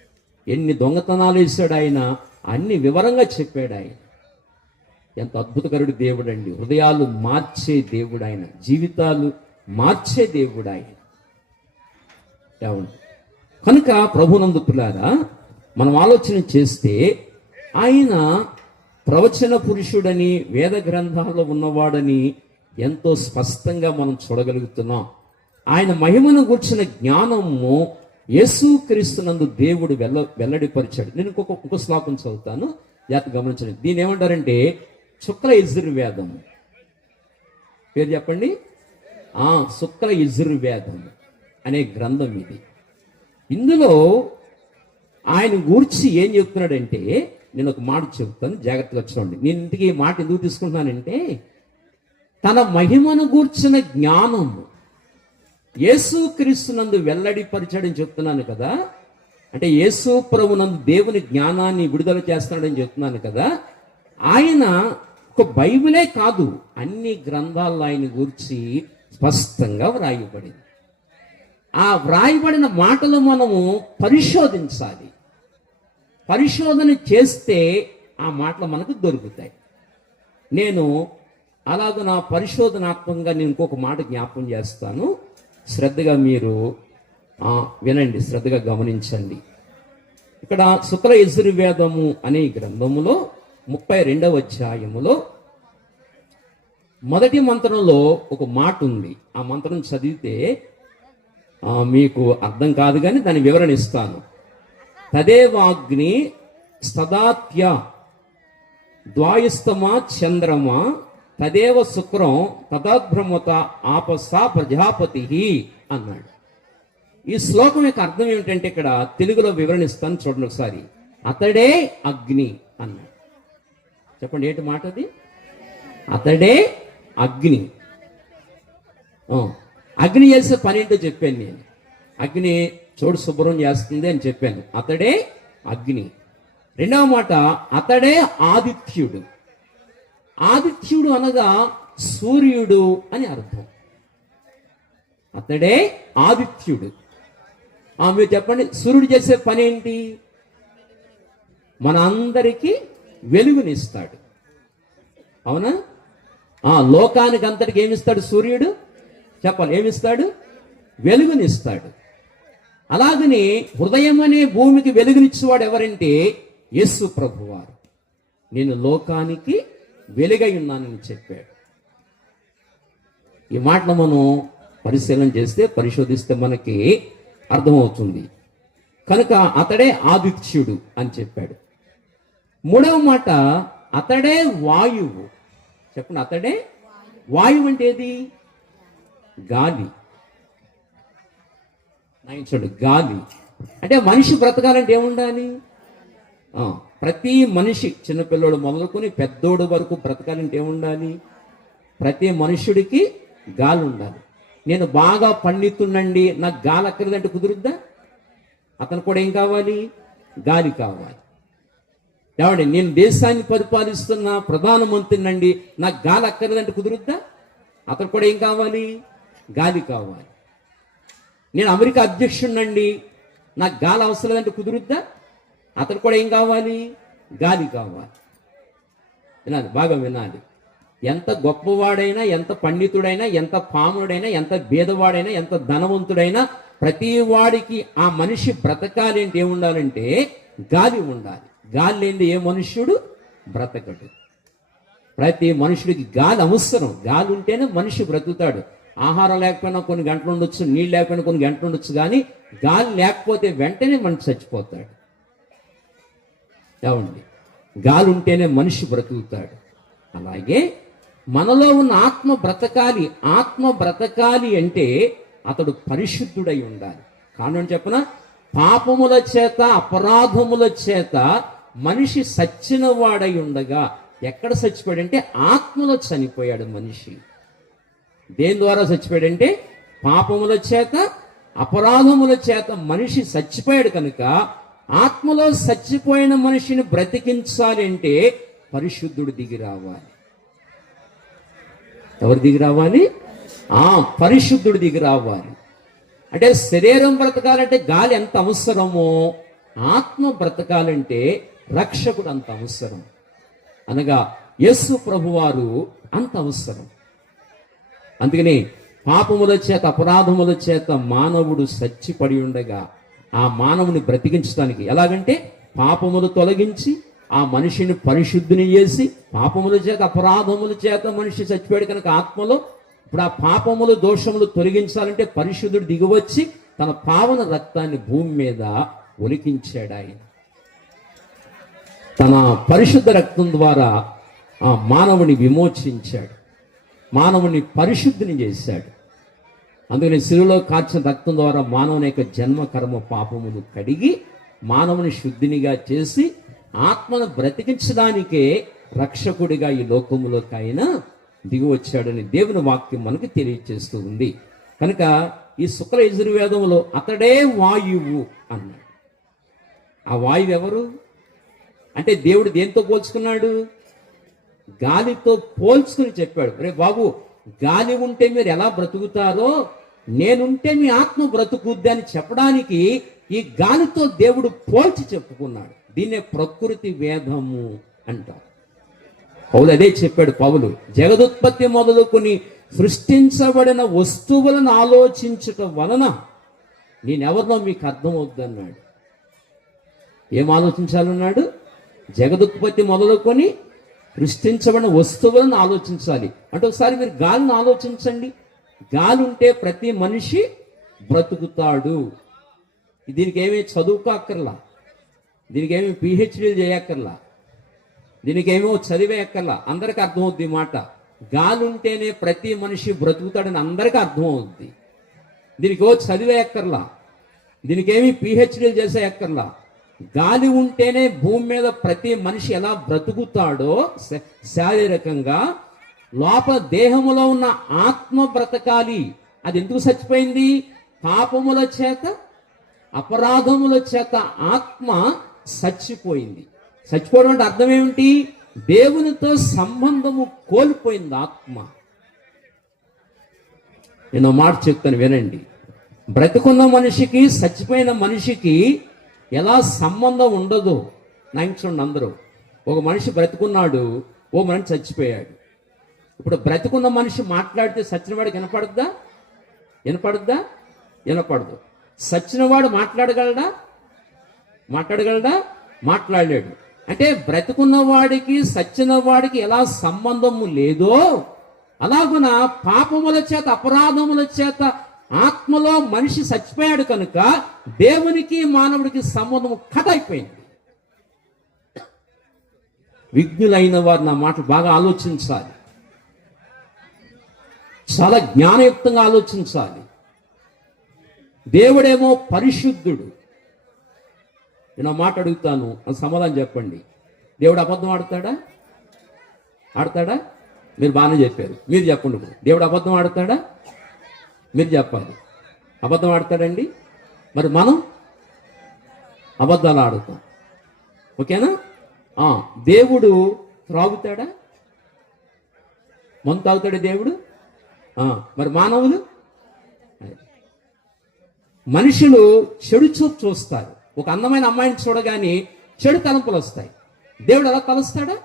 ఎన్ని దొంగతనాలు వేశాడు ఆయన, అన్ని వివరంగా చెప్పాడు ఆయన. ఎంత అద్భుతకరుడు దేవుడు అండి. హృదయాలు మార్చే దేవుడు ఆయన, జీవితాలు మార్చే దేవుడు ఆయన. కనుక ప్రభునందు పిల్లారా, మనం ఆలోచన చేస్తే ఆయన ప్రవచన పురుషుడని, వేద గ్రంథాల్లో ఉన్నవాడని ఎంతో స్పష్టంగా మనం చూడగలుగుతున్నాం. ఆయన మహిమను గూర్చిన జ్ఞానము యేసుక్రీస్తునందు దేవుడు వెల్లడిపరిచాడు. నేను ఇంకో శ్లోకం చదువుతాను, జాగ్రత్త గమనించండి. దీన్ని ఏమంటారంటే శుక్ల యజుర్వేదము. పేరు చెప్పండి. శుక్ల యజుర్వేదము అనే గ్రంథం ఇది. ఇందులో ఆయన గూర్చి ఏం చెప్తున్నాడంటే, నేను ఒక మాట చెప్తాను, జాగ్రత్తగా చూడండి. నేను ఇంటికి ఈ మాట ఎందుకు తీసుకుంటున్నానంటే, తన మహిమను గూర్చిన జ్ఞానము యేసుక్రీస్తునందు వెల్లడిపరిచాడని చెప్తున్నాను కదా. అంటే యేసు ప్రభునందు దేవుని జ్ఞానాన్ని విడుదల చేస్తున్నాడని చెప్తున్నాను కదా. ఆయన ఒక బైబిలే కాదు, అన్ని గ్రంథాల్లో ఆయన గురించి స్పష్టంగా వ్రాయబడింది. ఆ వ్రాయబడిన మాటలు మనము పరిశోధించాలి. పరిశోధన చేస్తే ఆ మాటలు మనకు దొరుకుతాయి. నేను అలాగ నా పరిశోధనాత్మకంగా నేను ఇంకొక మాట జ్ఞాపకం చేస్తాను. శ్రద్ధగా మీరు వినండి, శ్రద్ధగా గమనించండి. ఇక్కడ శుక్ల యజుర్వేదము అనే గ్రంథములో 32వ అధ్యాయములో మొదటి మంత్రంలో ఒక మాట ఉంది. ఆ మంత్రం చదివితే మీకు అర్థం కాదు, కానీ దాని వివరణ ఇస్తాను. తదేవాగ్ని స్తదాత్య ద్వాయుస్తమా చంద్రమా తదేవ శుక్రం తదాభ్రమత ఆపసా ప్రజాపతి అన్నాడు. ఈ శ్లోకం యొక్క అర్థం ఏమిటంటే, ఇక్కడ తెలుగులో వివరణిస్తాను చూడండి ఒకసారి. అతడే అగ్ని అన్నాడు. చెప్పండి, ఏంటి మాట అది? అతడే అగ్ని. అగ్ని చేసే పని ఏంటో చెప్పాను నేను. అగ్ని చోటు శుభ్రం చేస్తుంది అని చెప్పాను. అతడే అగ్ని. రెండవ మాట, అతడే ఆదిత్యుడు. ఆదిత్యుడు అనగా సూర్యుడు అని అర్థం. అతడే ఆదిత్యుడు. మీరు చెప్పండి, సూర్యుడు చేసే పని ఏంటి? మన అందరికీ వెలుగునిస్తాడు. అవునా? లోకానికి అంతటికి ఏమిస్తాడు సూర్యుడు? చెప్పాలి, ఏమిస్తాడు? వెలుగునిస్తాడు. అలాగని హృదయం అనే భూమికి వెలుగునిచ్చేవాడు ఎవరంటే యేసు ప్రభువారు. నేను లోకానికి వెలుగై ఉన్నానని చెప్పాడు. ఈ మాటను మనం పరిశీలన చేస్తే, పరిశోధిస్తే మనకి అర్థమవుతుంది. కనుక అతడే ఆదిత్యుడు అని చెప్పాడు. మూడవ మాట, అతడే వాయువు. చెప్పండి, అతడే వాయువు. అంటే ఏది? గాలి. చూడు, గాలి అంటే మనిషి బ్రతకాలంటే ఏముండాలి? ప్రతి మనిషి, చిన్నపిల్లోడు మొదలుకొని పెద్దోడు వరకు బ్రతకాలంటే ఏముండాలి? ప్రతి మనుష్యుడికి గాలి ఉండాలి. నేను బాగా పండితుండండి, నాకు గాలి అక్కర్లేదంటే కుదురుద్దా? అతను కూడా ఏం కావాలి? గాలి కావాలి. ఏమండి, నేను దేశాన్ని పరిపాలిస్తున్న ప్రధానమంత్రినండి, నాకు గాలి అక్కర్లేదంటే కుదురుద్దా? అతను కూడా ఏం కావాలి? గాలి కావాలి. నేను అమెరికా అధ్యక్షుడినండి, నాకు గాలి అవసరం లేదంటే కుదురుద్దా? అతను కూడా ఏం కావాలి? గాలి కావాలి. వినాలి, బాగా వినాలి. ఎంత గొప్పవాడైనా, ఎంత పండితుడైనా, ఎంత పాముడైనా, ఎంత భేదవాడైనా, ఎంత ధనవంతుడైనా, ప్రతి వాడికి ఆ మనిషి బ్రతకాలి అంటే ఏముండాలంటే గాలి ఉండాలి. గాలి లేనిది ఏ మనుష్యుడు బ్రతకడు. ప్రతి మనుషుడికి గాలి అవసరం. గాలి ఉంటేనే మనిషి బ్రతుకుతాడు. ఆహారం లేకపోయినా కొన్ని గంటలు ఉండొచ్చు, నీళ్ళు లేకపోయినా కొన్ని గంటలు ఉండొచ్చు, కానీ గాలి లేకపోతే వెంటనే మనిషి చచ్చిపోతాడు. ఏమండి? గాలి ఉంటేనే మనిషి బ్రతుకుతాడు. అలాగే మనలో ఉన్న ఆత్మ బ్రతకాలి. ఆత్మ బ్రతకాలి అంటే అతడు పరిశుద్ధుడై ఉండాలి. కారణం చెప్పన, పాపముల చేత అపరాధముల చేత మనిషి సచ్చిన వాడై ఉండగా ఎక్కడ చచ్చిపోయాడంటే ఆత్మలో చనిపోయాడు మనిషి. దేని ద్వారా చచ్చిపోయాడంటే పాపముల చేత అపరాధముల చేత మనిషి చచ్చిపోయాడు. కనుక ఆత్మలో చచ్చిపోయిన మనిషిని బ్రతికించాలి అంటే పరిశుద్ధుడు దిగి రావాలి. ఎవరు దిగి రావాలి? పరిశుద్ధుడు దిగి రావాలి. అంటే శరీరం బ్రతకాలంటే గాలి ఎంత అవసరమో, ఆత్మ బ్రతకాలంటే రక్షకుడు అంత అవసరం. అనగా యేసు ప్రభువారు అంత అవసరం. అందుకని పాపముల చేత అపరాధముల చేత మానవుడు చచ్చిపడి ఉండగా ఆ మానవుని బ్రతికించడానికి ఎలాగంటే పాపములు తొలగించి ఆ మనిషిని పరిశుద్ధిని చేసి, పాపముల చేత అపరాధముల చేత మనిషి చచ్చిపోయాడు కనుక ఆత్మలో, ఇప్పుడు ఆ పాపములు దోషములు తొలగించాలంటే పరిశుద్ధుడు దిగివచ్చి తన పావన రక్తాన్ని భూమి మీద ఒలికించాడు. ఆయన తన పరిశుద్ధ రక్తం ద్వారా ఆ మానవుని విమోచించాడు, మానవుని పరిశుద్ధిని చేశాడు. అందుకని శిలువలో కార్చిన రక్తం ద్వారా మానవుని యొక్క జన్మ కర్మ పాపమును కడిగి మానవుని శుద్ధినిగా చేసి ఆత్మను బ్రతికించడానికే రక్షకుడిగా ఈ లోకములోకి ఆయన దిగి వచ్చాడని దేవుని వాక్యం మనకు తెలియజేస్తూ ఉంది. కనుక ఈ శుక్ల యజుర్వేదంలో అతడే వాయువు అన్నాడు. ఆ వాయువు ఎవరు అంటే దేవుడు దేంతో పోల్చుకున్నాడు? గాలితో పోల్చుకుని చెప్పాడు. రే బాబు, గాలి ఉంటే మీరు ఎలా బ్రతుకుతారో నేనుంటే మీ ఆత్మ బ్రతుకుద్ది అని చెప్పడానికి ఈ గాలితో దేవుడు పోల్చి చెప్పుకున్నాడు. దీన్నే ప్రకృతి వేదము అంటారు. పౌలు అదే చెప్పాడు. పౌలు జగదుత్పత్తి మొదలుకొని సృష్టించబడిన వస్తువులను ఆలోచించటం వలన నేనెవరినో మీకు అర్థమవుద్దన్నాడు. ఏం ఆలోచించాలన్నాడు? జగదుత్పత్తి మొదలుకొని సృష్టించబడిన వస్తువులను ఆలోచించాలి అంటే ఒకసారి మీరు గాలిని ఆలోచించండి. గాలి ఉంటే ప్రతి మనిషి బ్రతుకుతాడు. దీనికి ఏమీ చదువుకోక్కర్లా, దీనికి ఏమి పిహెచ్డీలు చేయక్కర్లా, దీనికి ఏమో చదివేయక్కర్లా. అందరికీ అర్థమవుద్ది మాట. గాలి ఉంటేనే ప్రతి మనిషి బ్రతుకుతాడని అందరికీ అర్థమవుద్ది. దీనికి ఓ చదివేయక్కర్లా, దీనికి ఏమి పిహెచ్డీలు చేసేయక్కర్లా. గాలి ఉంటేనే భూమి మీద ప్రతి మనిషి ఎలా బ్రతుకుతాడో శారీరకంగా, లోపల దేహములో ఉన్న ఆత్మ బ్రతకాలి. అది ఎందుకు చచ్చిపోయింది? పాపముల చేత అపరాధముల చేత ఆత్మ చచ్చిపోయింది. చచ్చిపోవడం అంటే అర్థం ఏమిటి? దేవునితో సంబంధము కోల్పోయింది ఆత్మ. నేను మాట చెప్తాను వినండి. బ్రతుకున్న మనిషికి చచ్చిపోయిన మనిషికి ఎలా సంబంధం ఉండదు చూడండి. అందరూ ఒక మనిషి బ్రతుకున్నాడు, ఓ మనిషి చచ్చిపోయాడు. ఇప్పుడు బ్రతుకున్న మనిషి మాట్లాడితే చచ్చినవాడికి వినపడుద్దా? వినపడుద్దా? వినపడదు. చచ్చినవాడు మాట్లాడగలడా? మాట్లాడలేడు. అంటే బ్రతుకున్న వాడికి చచ్చిన వాడికి ఎలా సంబంధము లేదో అలాగున పాపముల చేత అపరాధముల చేత ఆత్మలో మనిషి చచ్చిపోయాడు కనుక దేవునికి మానవుడికి సంబంధము కట్ అయిపోయింది. విజ్ఞులైన వారు నా మాటలు బాగా ఆలోచించాలి, చాలా జ్ఞానయుక్తంగా ఆలోచించాలి. దేవుడేమో పరిశుద్ధుడు. నేను ఆ మాట అడుగుతాను, సమాధానం చెప్పండి. దేవుడు అబద్ధం ఆడతాడా? మీరు బాగానే చెప్పారు, మీరు చెప్పండి. దేవుడు అబద్ధం ఆడతాడా? మీరు చెప్పాలి. అబద్ధం ఆడతాడండి? మరి మనం అబద్ధాలు ఆడుతాం. ఓకేనా? దేవుడు త్రాగుతాడా? మందు తాగుతాడా దేవుడు? మరి మానవులు? మనుషులు చెడు చూపు చూస్తారు. ఒక అందమైన అమ్మాయిని చూడగానే చెడు తలంపులు వస్తాయి. దేవుడు అలా తలుస్తాడా?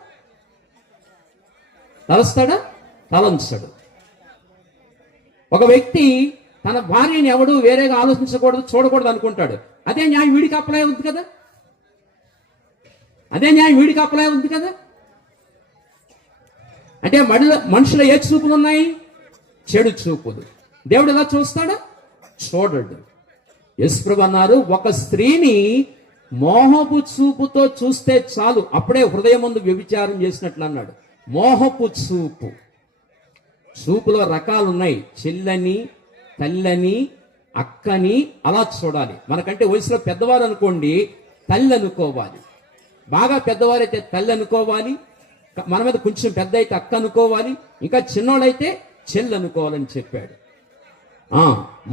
తలంచడు. ఒక వ్యక్తి తన భార్యని ఎవడు వేరేగా ఆలోచించకూడదు, చూడకూడదు అనుకుంటాడు. అదే న్యాయం వీడికి అప్లై అవుతుంది కదా. అదే న్యాయం వీడికి అప్లై ఉంది కదా. అంటే మనుషుల ఏ చూపులు ఉన్నాయి? చెడు చూపులు. దేవుడు ఎలా చూస్తాడా? చూడడు. యేసుప్రభువు అన్నారు, ఒక స్త్రీని మోహపు చూపుతో చూస్తే చాలు, అప్పుడే హృదయం ముందు వ్యభిచారం చేసినట్లు అన్నాడు. మోహపు చూపు. చూపులో రకాలు ఉన్నాయి. చెల్లని, తల్లని, అక్కని అలా చూడాలి. మనకంటే వయసులో పెద్దవారు అనుకోండి, తల్లి అనుకోవాలి. బాగా పెద్దవారైతే తల్లి అనుకోవాలి. మన మీద కొంచెం పెద్ద అయితే అక్క అనుకోవాలి. ఇంకా చిన్నోళ్ళైతే చెల్లి అనుకోవాలని చెప్పాడు.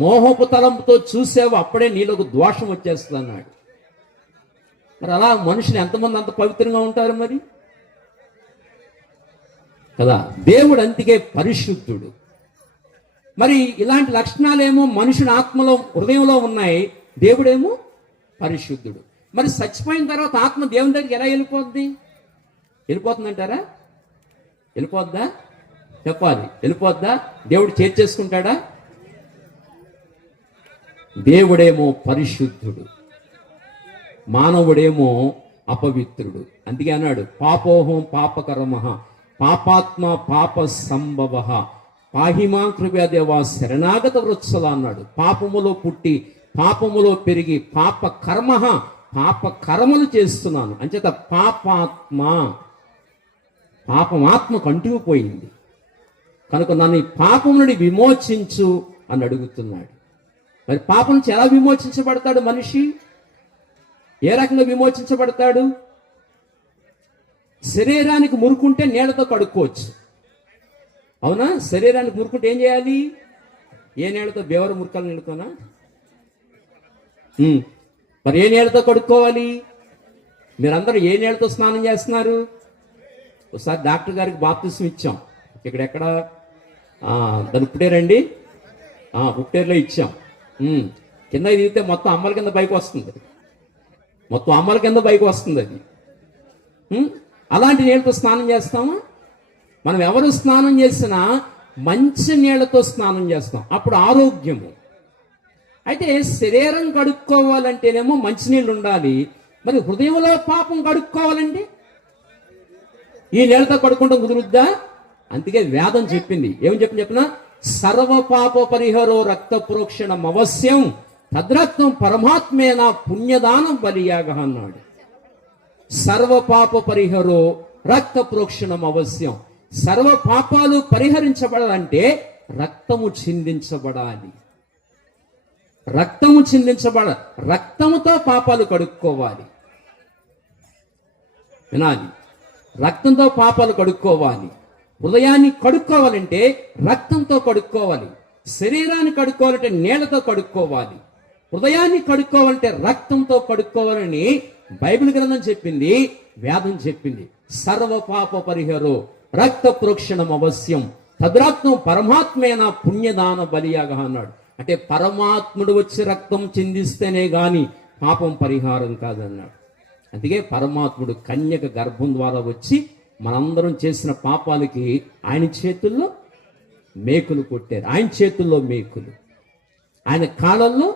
మోహపు తలంపుతో చూసావు, అప్పుడే నీలోకి దోషం వచ్చేస్తుంది అన్నాడు. మరి అలా మనుషులు ఎంతమంది అంత పవిత్రంగా ఉంటారు మరి కదా. దేవుడు అందుకే పరిశుద్ధుడు. మరి ఇలాంటి లక్షణాలేమో మనుషుని ఆత్మలో, హృదయంలో ఉన్నాయి. దేవుడేమో పరిశుద్ధుడు. మరి చచ్చిపోయిన తర్వాత ఆత్మ దేవుని దగ్గరికి ఎలా వెళ్ళిపోతుందంటారా? వెళ్ళిపోద్దా? చెప్పాలి. వెళ్ళిపోద్దా? దేవుడు చేర్చేసుకుంటాడా? దేవుడేమో పరిశుద్ధుడు, మానవుడేమో అపవిత్రుడు. అందుకే అన్నాడు, పాపోహం పాపకరమః పాపాత్మ పాప సంభవ పాహిమా కృపయాదేవా శరణాగత వృత్సల అన్నాడు. పాపములో పుట్టి పాపములో పెరిగి పాప కర్మలు చేస్తున్నాను అంచేత పాపమాత్మకు అంటుకుపోయింది కనుక నన్ను ఈ పాపం నుండి విమోచించు అని అడుగుతున్నాడు. మరి పాపం నుంచి ఎలా విమోచించబడతాడు మనిషి? ఏ రకంగా విమోచించబడతాడు? శరీరానికి మురుకుంటే నీళ్లతో కడుక్కోవచ్చు, అవునా? శరీరానికి మురుకుంటే ఏం చేయాలి? ఏ నీళ్లతో? బేవర మురుకల నీళ్ళతోనా? మరి ఏ నీళ్లతో కడుక్కోవాలి? మీరందరూ ఏ నీళ్లతో స్నానం చేస్తున్నారు? ఒకసారి డాక్టర్ గారికి బాప్తిసం ఇచ్చాం. ఎక్కడ దాని పుట్టేరండి, పుట్టేరులో ఇచ్చాం. కింద దిగితే మొత్తం అమ్మల కింద పైకి వస్తుంది, అది. అలాంటి నీళ్ళతో స్నానం చేస్తామా? మనం ఎవరు స్నానం చేసినా మంచి నీళ్లతో స్నానం చేస్తాం, అప్పుడు ఆరోగ్యము. అయితే శరీరం కడుక్కోవాలంటేనేమో మంచినీళ్ళు ఉండాలి. మరి హృదయంలో పాపం కడుక్కోవాలండి ఈ నీళ్లతో కడుక్కుంటూ కుదురుద్దా? అందుకే వేదం చెప్పింది. ఏమని చెప్పిన సర్వ పాప పరిహరో రక్త ప్రోక్షణం అవశ్యం తద్రక్తం పరమాత్మేన పుణ్యదానం బలియాగ అన్నాడు. సర్వ పాప పరిహరో రక్త ప్రోక్షణం అవశ్యం. సర్వ పాపాలు పరిహరించబడాలంటే రక్తము చిందించబడాలి. రక్తముతో పాపాలు కడుక్కోవాలి. వినాలి, రక్తంతో పాపాలు కడుక్కోవాలి. హృదయాన్ని కడుక్కోవాలంటే రక్తంతో కడుక్కోవాలి. శరీరాన్ని కడుక్కోవాలంటే నీళ్లతో కడుక్కోవాలి. హృదయాన్ని కడుక్కోవాలంటే రక్తంతో కడుక్కోవాలని బైబిల్ గ్రంథం చెప్పింది, వేదం చెప్పింది. సర్వ పాప పరిహరో రక్త ప్రోక్షణం అవశ్యం తద్రక్తం పరమాత్మేన పుణ్యదాన బలియాగ అన్నాడు. అంటే పరమాత్ముడు వచ్చి రక్తం చిందిస్తేనే గాని పాపం పరిహారం కాదన్నాడు. అందుకే పరమాత్ముడు కన్యక గర్భం ద్వారా వచ్చి మనందరం చేసిన పాపాలకి ఆయన చేతుల్లో మేకులు కొట్టారు. ఆయన చేతుల్లో మేకులు, ఆయన కాళ్ళల్లో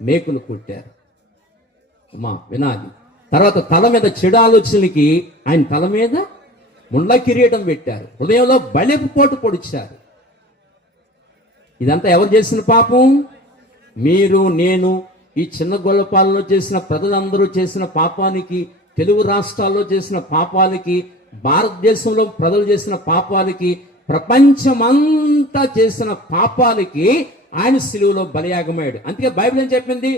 మేకులు కొట్టారు. అమ్మా వినాలి. తర్వాత తల మీద చెడు ఆలోచనలకి ఆయన తల మీద ముండ్ల కిరీటం పెట్టారు. హృదయంలో బలెపు పోటు పొడిచారు. ఇదంతా ఎవరు చేసిన పాపం? మీరు, నేను, ఈ చిన్న గొల్లపాలలో చేసిన ప్రజలందరూ చేసిన పాపానికి, తెలుగు రాష్ట్రాల్లో చేసిన పాపాలకి, భారతదేశంలో ప్రజలు చేసిన పాపాలకి, ప్రపంచమంతా చేసిన పాపాలకి ఆయన సిలువలో బలియాగమయ్యాడు. అందుకే బైబిల్ ఏం చెప్పింది?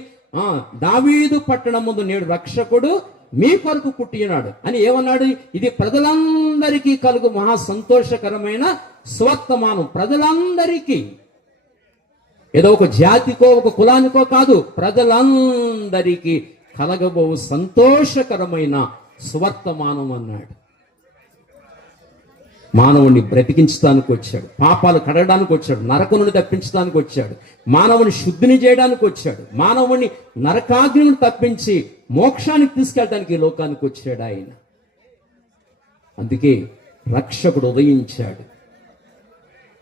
దావీదు పట్టణం ముందు నేడు రక్షకుడు మీ కొరకు పుట్టినాడు అని ఏమన్నాడు? ఇది ప్రజలందరికీ కలుగు మహా సంతోషకరమైన స్వర్తమానం. ప్రజలందరికీ, ఏదో ఒక జాతికో ఒక కులానికో కాదు, ప్రజలందరికీ కలగబో సంతోషకరమైన స్వర్తమానం అన్నాడు. మానవుని బ్రతికించడానికి వచ్చాడు, పాపాలు కడగడానికి వచ్చాడు, నరకం నుండి తప్పించడానికి వచ్చాడు, మానవుని శుద్ధిని చేయడానికి వచ్చాడు, మానవుని నరకాగ్ని తప్పించి మోక్షానికి తీసుకెళ్ళడానికి ఈ లోకానికి వచ్చాడు ఆయన. అందుకే రక్షకుడు ఉదయించాడు.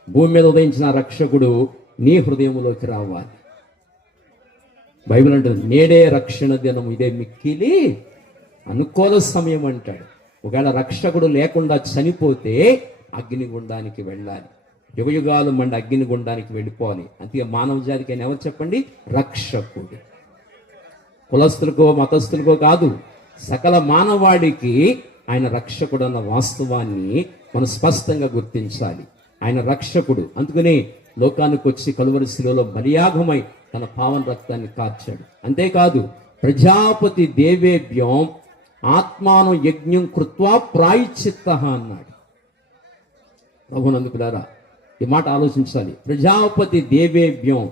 భూమి మీద ఉదయించిన రక్షకుడు నీ హృదయంలోకి రావాలి. బైబిల్ అంటుంది, నేడే రక్షణ దినం, ఇదే మిక్కిలి అనుకూల సమయం అంటాడు. ఒకవేళ రక్షకుడు లేకుండా చనిపోతే అగ్నిగుండానికి వెళ్ళాలి, యుగయుగాలు మండి అగ్నిగుండానికి వెళ్ళిపోవాలి. అంతే మానవ జాతికి ఆయన ఎవరు చెప్పండి? రక్షకుడు. కులస్తులకో మతస్థులకో కాదు, సకల మానవాడికి ఆయన రక్షకుడు అన్న వాస్తవాన్ని మనం స్పష్టంగా గుర్తించాలి. ఆయన రక్షకుడు. అందుకనే లోకానికి వచ్చి కలువరి శిలువలో బలియాగమై తన పావన రక్తాన్ని కార్చాడు. అంతేకాదు, ప్రజాపతి దేవేభ్యం ఆత్మానం యజ్ఞం కృత్వా ప్రాయశ్చిత్త అన్నాడు. ప్రభునందుకులారా, ఈ మాట ఆలోచించాలి. ప్రజాపతి దేవేభ్యం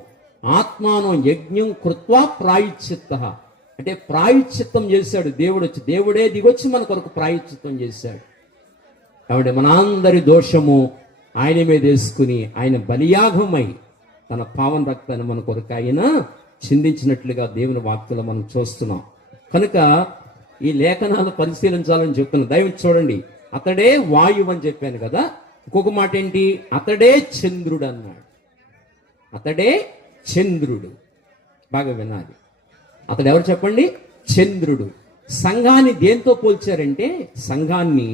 ఆత్మానం యజ్ఞం కృత్వా ప్రాయశ్చిత్త అంటే ప్రాయశ్చిత్తం చేశాడు. దేవుడు వచ్చి, దేవుడే దిగొచ్చి మన కొరకు ప్రాయశ్చిత్తం చేశాడు. కాబట్టి మనందరి దోషము ఆయన మీద వేసుకుని ఆయన బలియాగమై తన పావన రక్తాన్ని మన కొరకు ఆయన చిందించినట్లుగా దేవుని వాక్యలో మనం చూస్తున్నాం. కనుక ఈ లేఖనాలు పరిశీలించాలని చెప్తున్నాను. దయచేసి చూడండి. అతడే వాయువు అని చెప్పాను కదా. ఇంకొక మాట ఏంటి? అతడే చంద్రుడు అన్నాడు. అతడే చంద్రుడు. బాగా వినాలి. అతడు ఎవరు చెప్పండి? చంద్రుడు. సంఘాన్ని దేంతో పోల్చారంటే సంఘాన్ని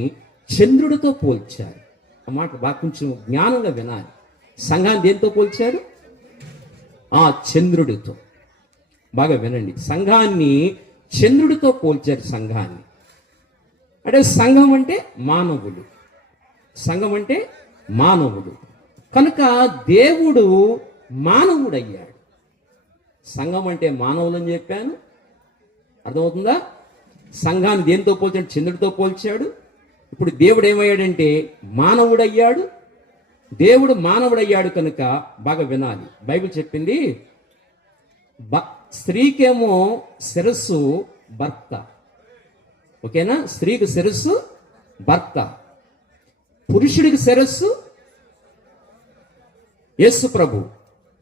చంద్రుడితో పోల్చారు. ఆ మాట బాగా కొంచెం జ్ఞానంగా వినాలి. సంఘాన్ని దేంతో పోల్చారు? ఆ చంద్రుడితో. బాగా వినండి. సంఘాన్ని చంద్రుడితో పోల్చారు. సంఘాన్ని అంటే సంఘం అంటే మానవులు. సంఘం అంటే మానవుడు. కనుక దేవుడు మానవుడయ్యాడు. సంఘం అంటే మానవులు అని చెప్పాను. అర్థమవుతుందా? సంఘాన్ని దేంతో పోల్చాడు? చంద్రుడితో పోల్చాడు. ఇప్పుడు దేవుడు ఏమయ్యాడంటే మానవుడయ్యాడు. దేవుడు మానవుడయ్యాడు కనుక బాగా వినాలి. బైబిల్ చెప్పింది, స్త్రీకేమో శిరస్సు భర్త. ఓకేనా? స్త్రీకి శిరస్సు భర్త, పురుషుడికి శిరస్సు యేసు ప్రభు.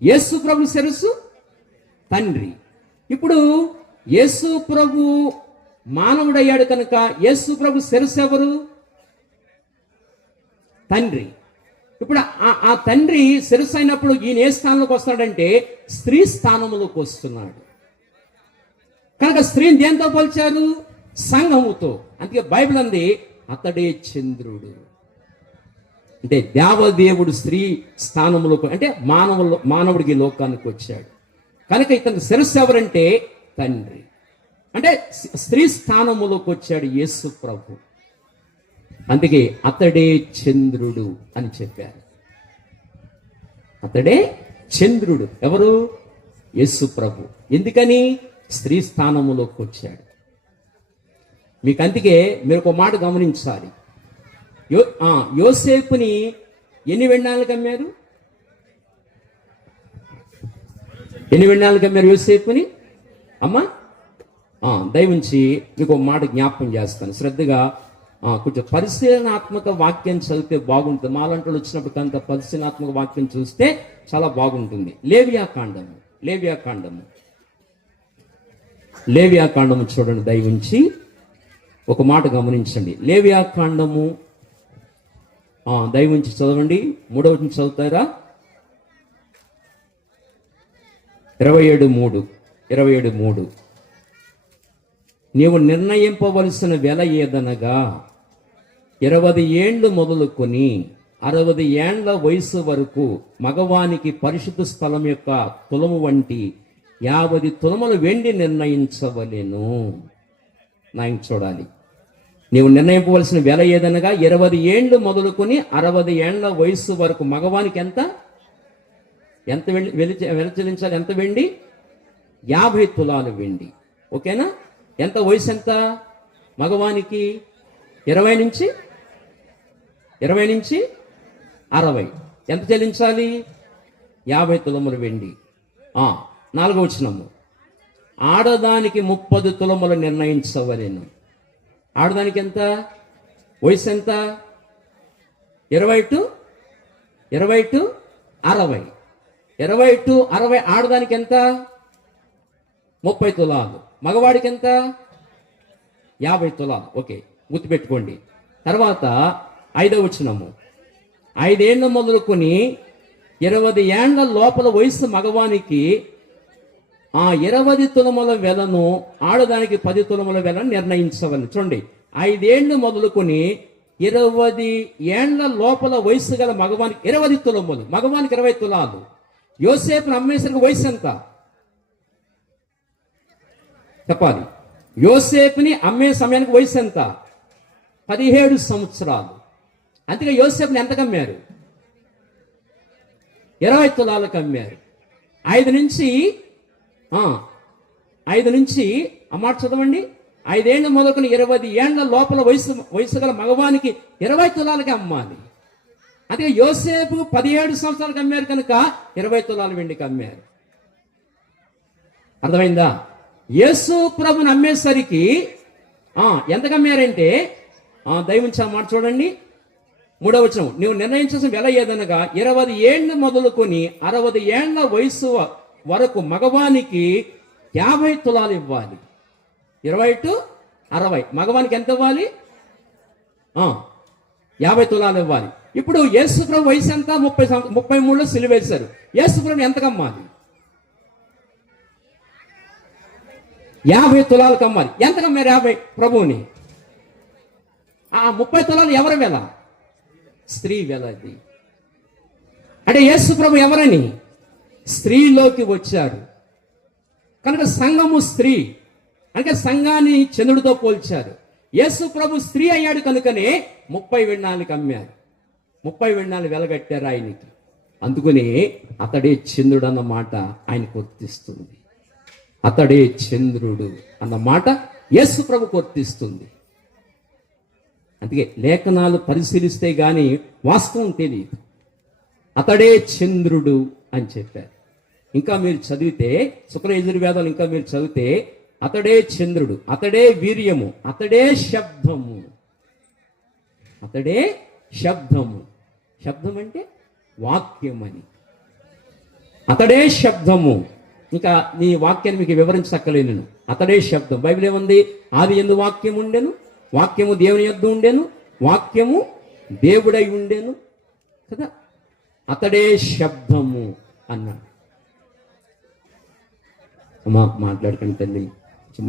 యేసు ప్రభు శిరస్సు తండ్రి. ఇప్పుడు యేసు ప్రభు మానవుడయ్యాడు కనుక యేసు ప్రభు శిరస్సు ఎవరు? తండ్రి. ఇప్పుడు ఆ తండ్రి శిరస్సు అయినప్పుడు ఈయన ఏ స్థానంలోకి వస్తాడంటే స్త్రీ స్థానంలోకి వస్తున్నాడు. కనుక స్త్రీని దేంతో పోల్చారు? సంఘముతో. అందుకే బైబిల్ అంది అతడే చంద్రుడు. అంటే దేవదేవుడు స్త్రీ స్థానంలోకి, అంటే మానవుడికి లోకానికి వచ్చాడు కనుక ఇతని శిరస్సు ఎవరంటే తండ్రి. అంటే స్త్రీ స్థానములోకి వచ్చాడు యేసు ప్రభు. అందుకే అతడే చంద్రుడు అని చెప్పారు. అతడే చంద్రుడు. ఎవరు? యేసు ప్రభు. ఎందుకని? స్త్రీ స్థానములోకి వచ్చాడు. మీకు అందుకే మీరు ఒక మాట గమనించాలి. యోసేపుని ఎన్ని వెన్నాళ్ళకి అమ్మారు? ఎన్ని వెన్నాళ్ళకి అమ్మారు యోసేపుని? అమ్మా దయవుంచి మీకు ఒక మాట జ్ఞాపకం చేస్తాను. శ్రద్ధగా కొంచెం పరిశీలనాత్మక వాక్యం చదివితే బాగుంటుంది. మాలంటలు వచ్చినప్పుడు అంత పరిశీలనాత్మక వాక్యం చూస్తే చాలా బాగుంటుంది. లేవియాకాండము చూడండి. దయవుంచి ఒక మాట గమనించండి. లేవియాకాండము దయవుంచి చదవండి. 3వ వచనం చదువుతారా? 27:3 నీవు నిర్ణయింపవలసిన వెల ఏదనగా 20 ఏండ్లు మొదలుకొని 60 ఏండ్ల వయసు వరకు మగవానికి పరిశుద్ధ స్థలం యొక్క తులము వంటి 50 తులములు వెండి నిర్ణయించవలెను. నాయన చూడాలి. నీవు నిర్ణయింపవలసిన వెల ఏదనగా 20 ఏండ్లు మొదలుకొని 60 ఏండ్ల వయసు వరకు మగవానికి ఎంత వెల చెల్లించాలి? ఎంత వెండి? 50 తులాలు వెండి. ఓకేనా? ఎంత వయసు? ఎంత మగవానికి? 20 నుంచి 60. ఎంత చెల్లించాలి? 50 తులములు వెండి. 4వ వచనము, ఆడదానికి 30 తులములు నిర్ణయించవలెను. ఆడదానికి ఎంత వయసు? ఎంత? 20 to 60. 20 to 60 ఆడదానికి ఎంత? 30 తులాలు. మగవాడికి ఎంత? 50 తులాలు. ఓకే, గుర్తుపెట్టుకోండి. తర్వాత 5వ వచనము, 5 ఏళ్ల మొదలుకొని 20 ఏండ్ల లోపల వయసు మగవానికి ఆ 20 తులముల వెలను ఆడదానికి 10 తులముల వెలను నిర్ణయించవలను. చూడండి, 5 ఏళ్ళు మొదలుకొని 20 ఏండ్ల లోపల వయసు గల మగవానికి 20 తులములు, మగవానికి 20 తులాలు. యోసేపును అమ్మేసరికి వయసు ఎంత చెప్పాలి? యోసేపుని అమ్మే సమయానికి వయసు ఎంత? 17 సంవత్సరాలు. అందుకే యోసేపుని ఎంతకు అమ్మారు? 20 తులాలకు అమ్మారు. 5 నుంచి అమ్మాట చదవండి. 5 ఏళ్ళు మొదలుకొని 20 ఏండ్ల లోపల వయసు గల మగవానికి 20 తులాలకి అమ్మాలి. అందుకే యోసేపు 17 సంవత్సరాలకు అమ్మారు కనుక 20 తులాల వెండికి అమ్మారు. అర్థమైందా? యేసు ప్రభుని అమ్మేసరికి ఎంతకు అమ్మారంటే దైవంచి ఆ మాట చూడండి, 3వ వచనం. నువ్వు నిర్ణయించాల్సిన వెల ఏదనగా 20 ఏళ్ళు మొదలుకొని 60 ఏండ్ల వయసు వరకు మగవానికి 50 తులాలు ఇవ్వాలి. 20 to 60 మగవానికి ఎంత ఇవ్వాలి? 50 తులాలు ఇవ్వాలి. ఇప్పుడు యేసు ప్రభు వయసు ఎంత? 33లో సిలువేశారు. యేసు ప్రభు ఎంతకు అమ్మాలి? 50 తులాలకు అమ్మాలి. ఎంతకు అమ్మారు 50 ప్రభువుని? 30 తులాలు ఎవరి వెల? స్త్రీ వెల. అది అంటే యేసు ప్రభు ఎవరని? స్త్రీలోకి వచ్చారు కనుక సంఘము స్త్రీ, అంటే సంఘాన్ని చంద్రుడితో పోల్చారు. యేసు ప్రభు స్త్రీ అయ్యాడు కనుకనే 30 వెన్నాళ్ళకి అమ్మారు. 30 వెన్నాళ్ళు వెలగట్టారు ఆయనకి. అందుకని అతడే చంద్రుడు అన్న మాట ఆయన గుర్తిస్తుంది. అతడే చంద్రుడు అన్న మాట యేసు ప్రభు గుర్తిస్తుంది. అందుకే లేఖనాలు పరిశీలిస్తే గాని వాస్తవం తెలియదు. అతడే చంద్రుడు అని చెప్పారు. ఇంకా మీరు చదివితే శుక్ల యజుర్వేదాలు ఇంకా మీరు చదివితే అతడే చంద్రుడు, అతడే వీర్యము, అతడే శబ్దము. అతడే శబ్దము. శబ్దం అంటే వాక్యం అని. అతడే శబ్దము. ఇంకా నీ వాక్యాన్ని మీకు వివరించక్కలేదు నేను. అతడే శబ్దం. బైబిల్ ఏముంది? ఆది యందు వాక్యం ఉండెను, వాక్యము దేవుని యొద్ద ఉండెను, వాక్యము దేవుడై ఉండెను కదా. అతడే శబ్దము అన్నాడు. మాట్లాడకండి తల్లి,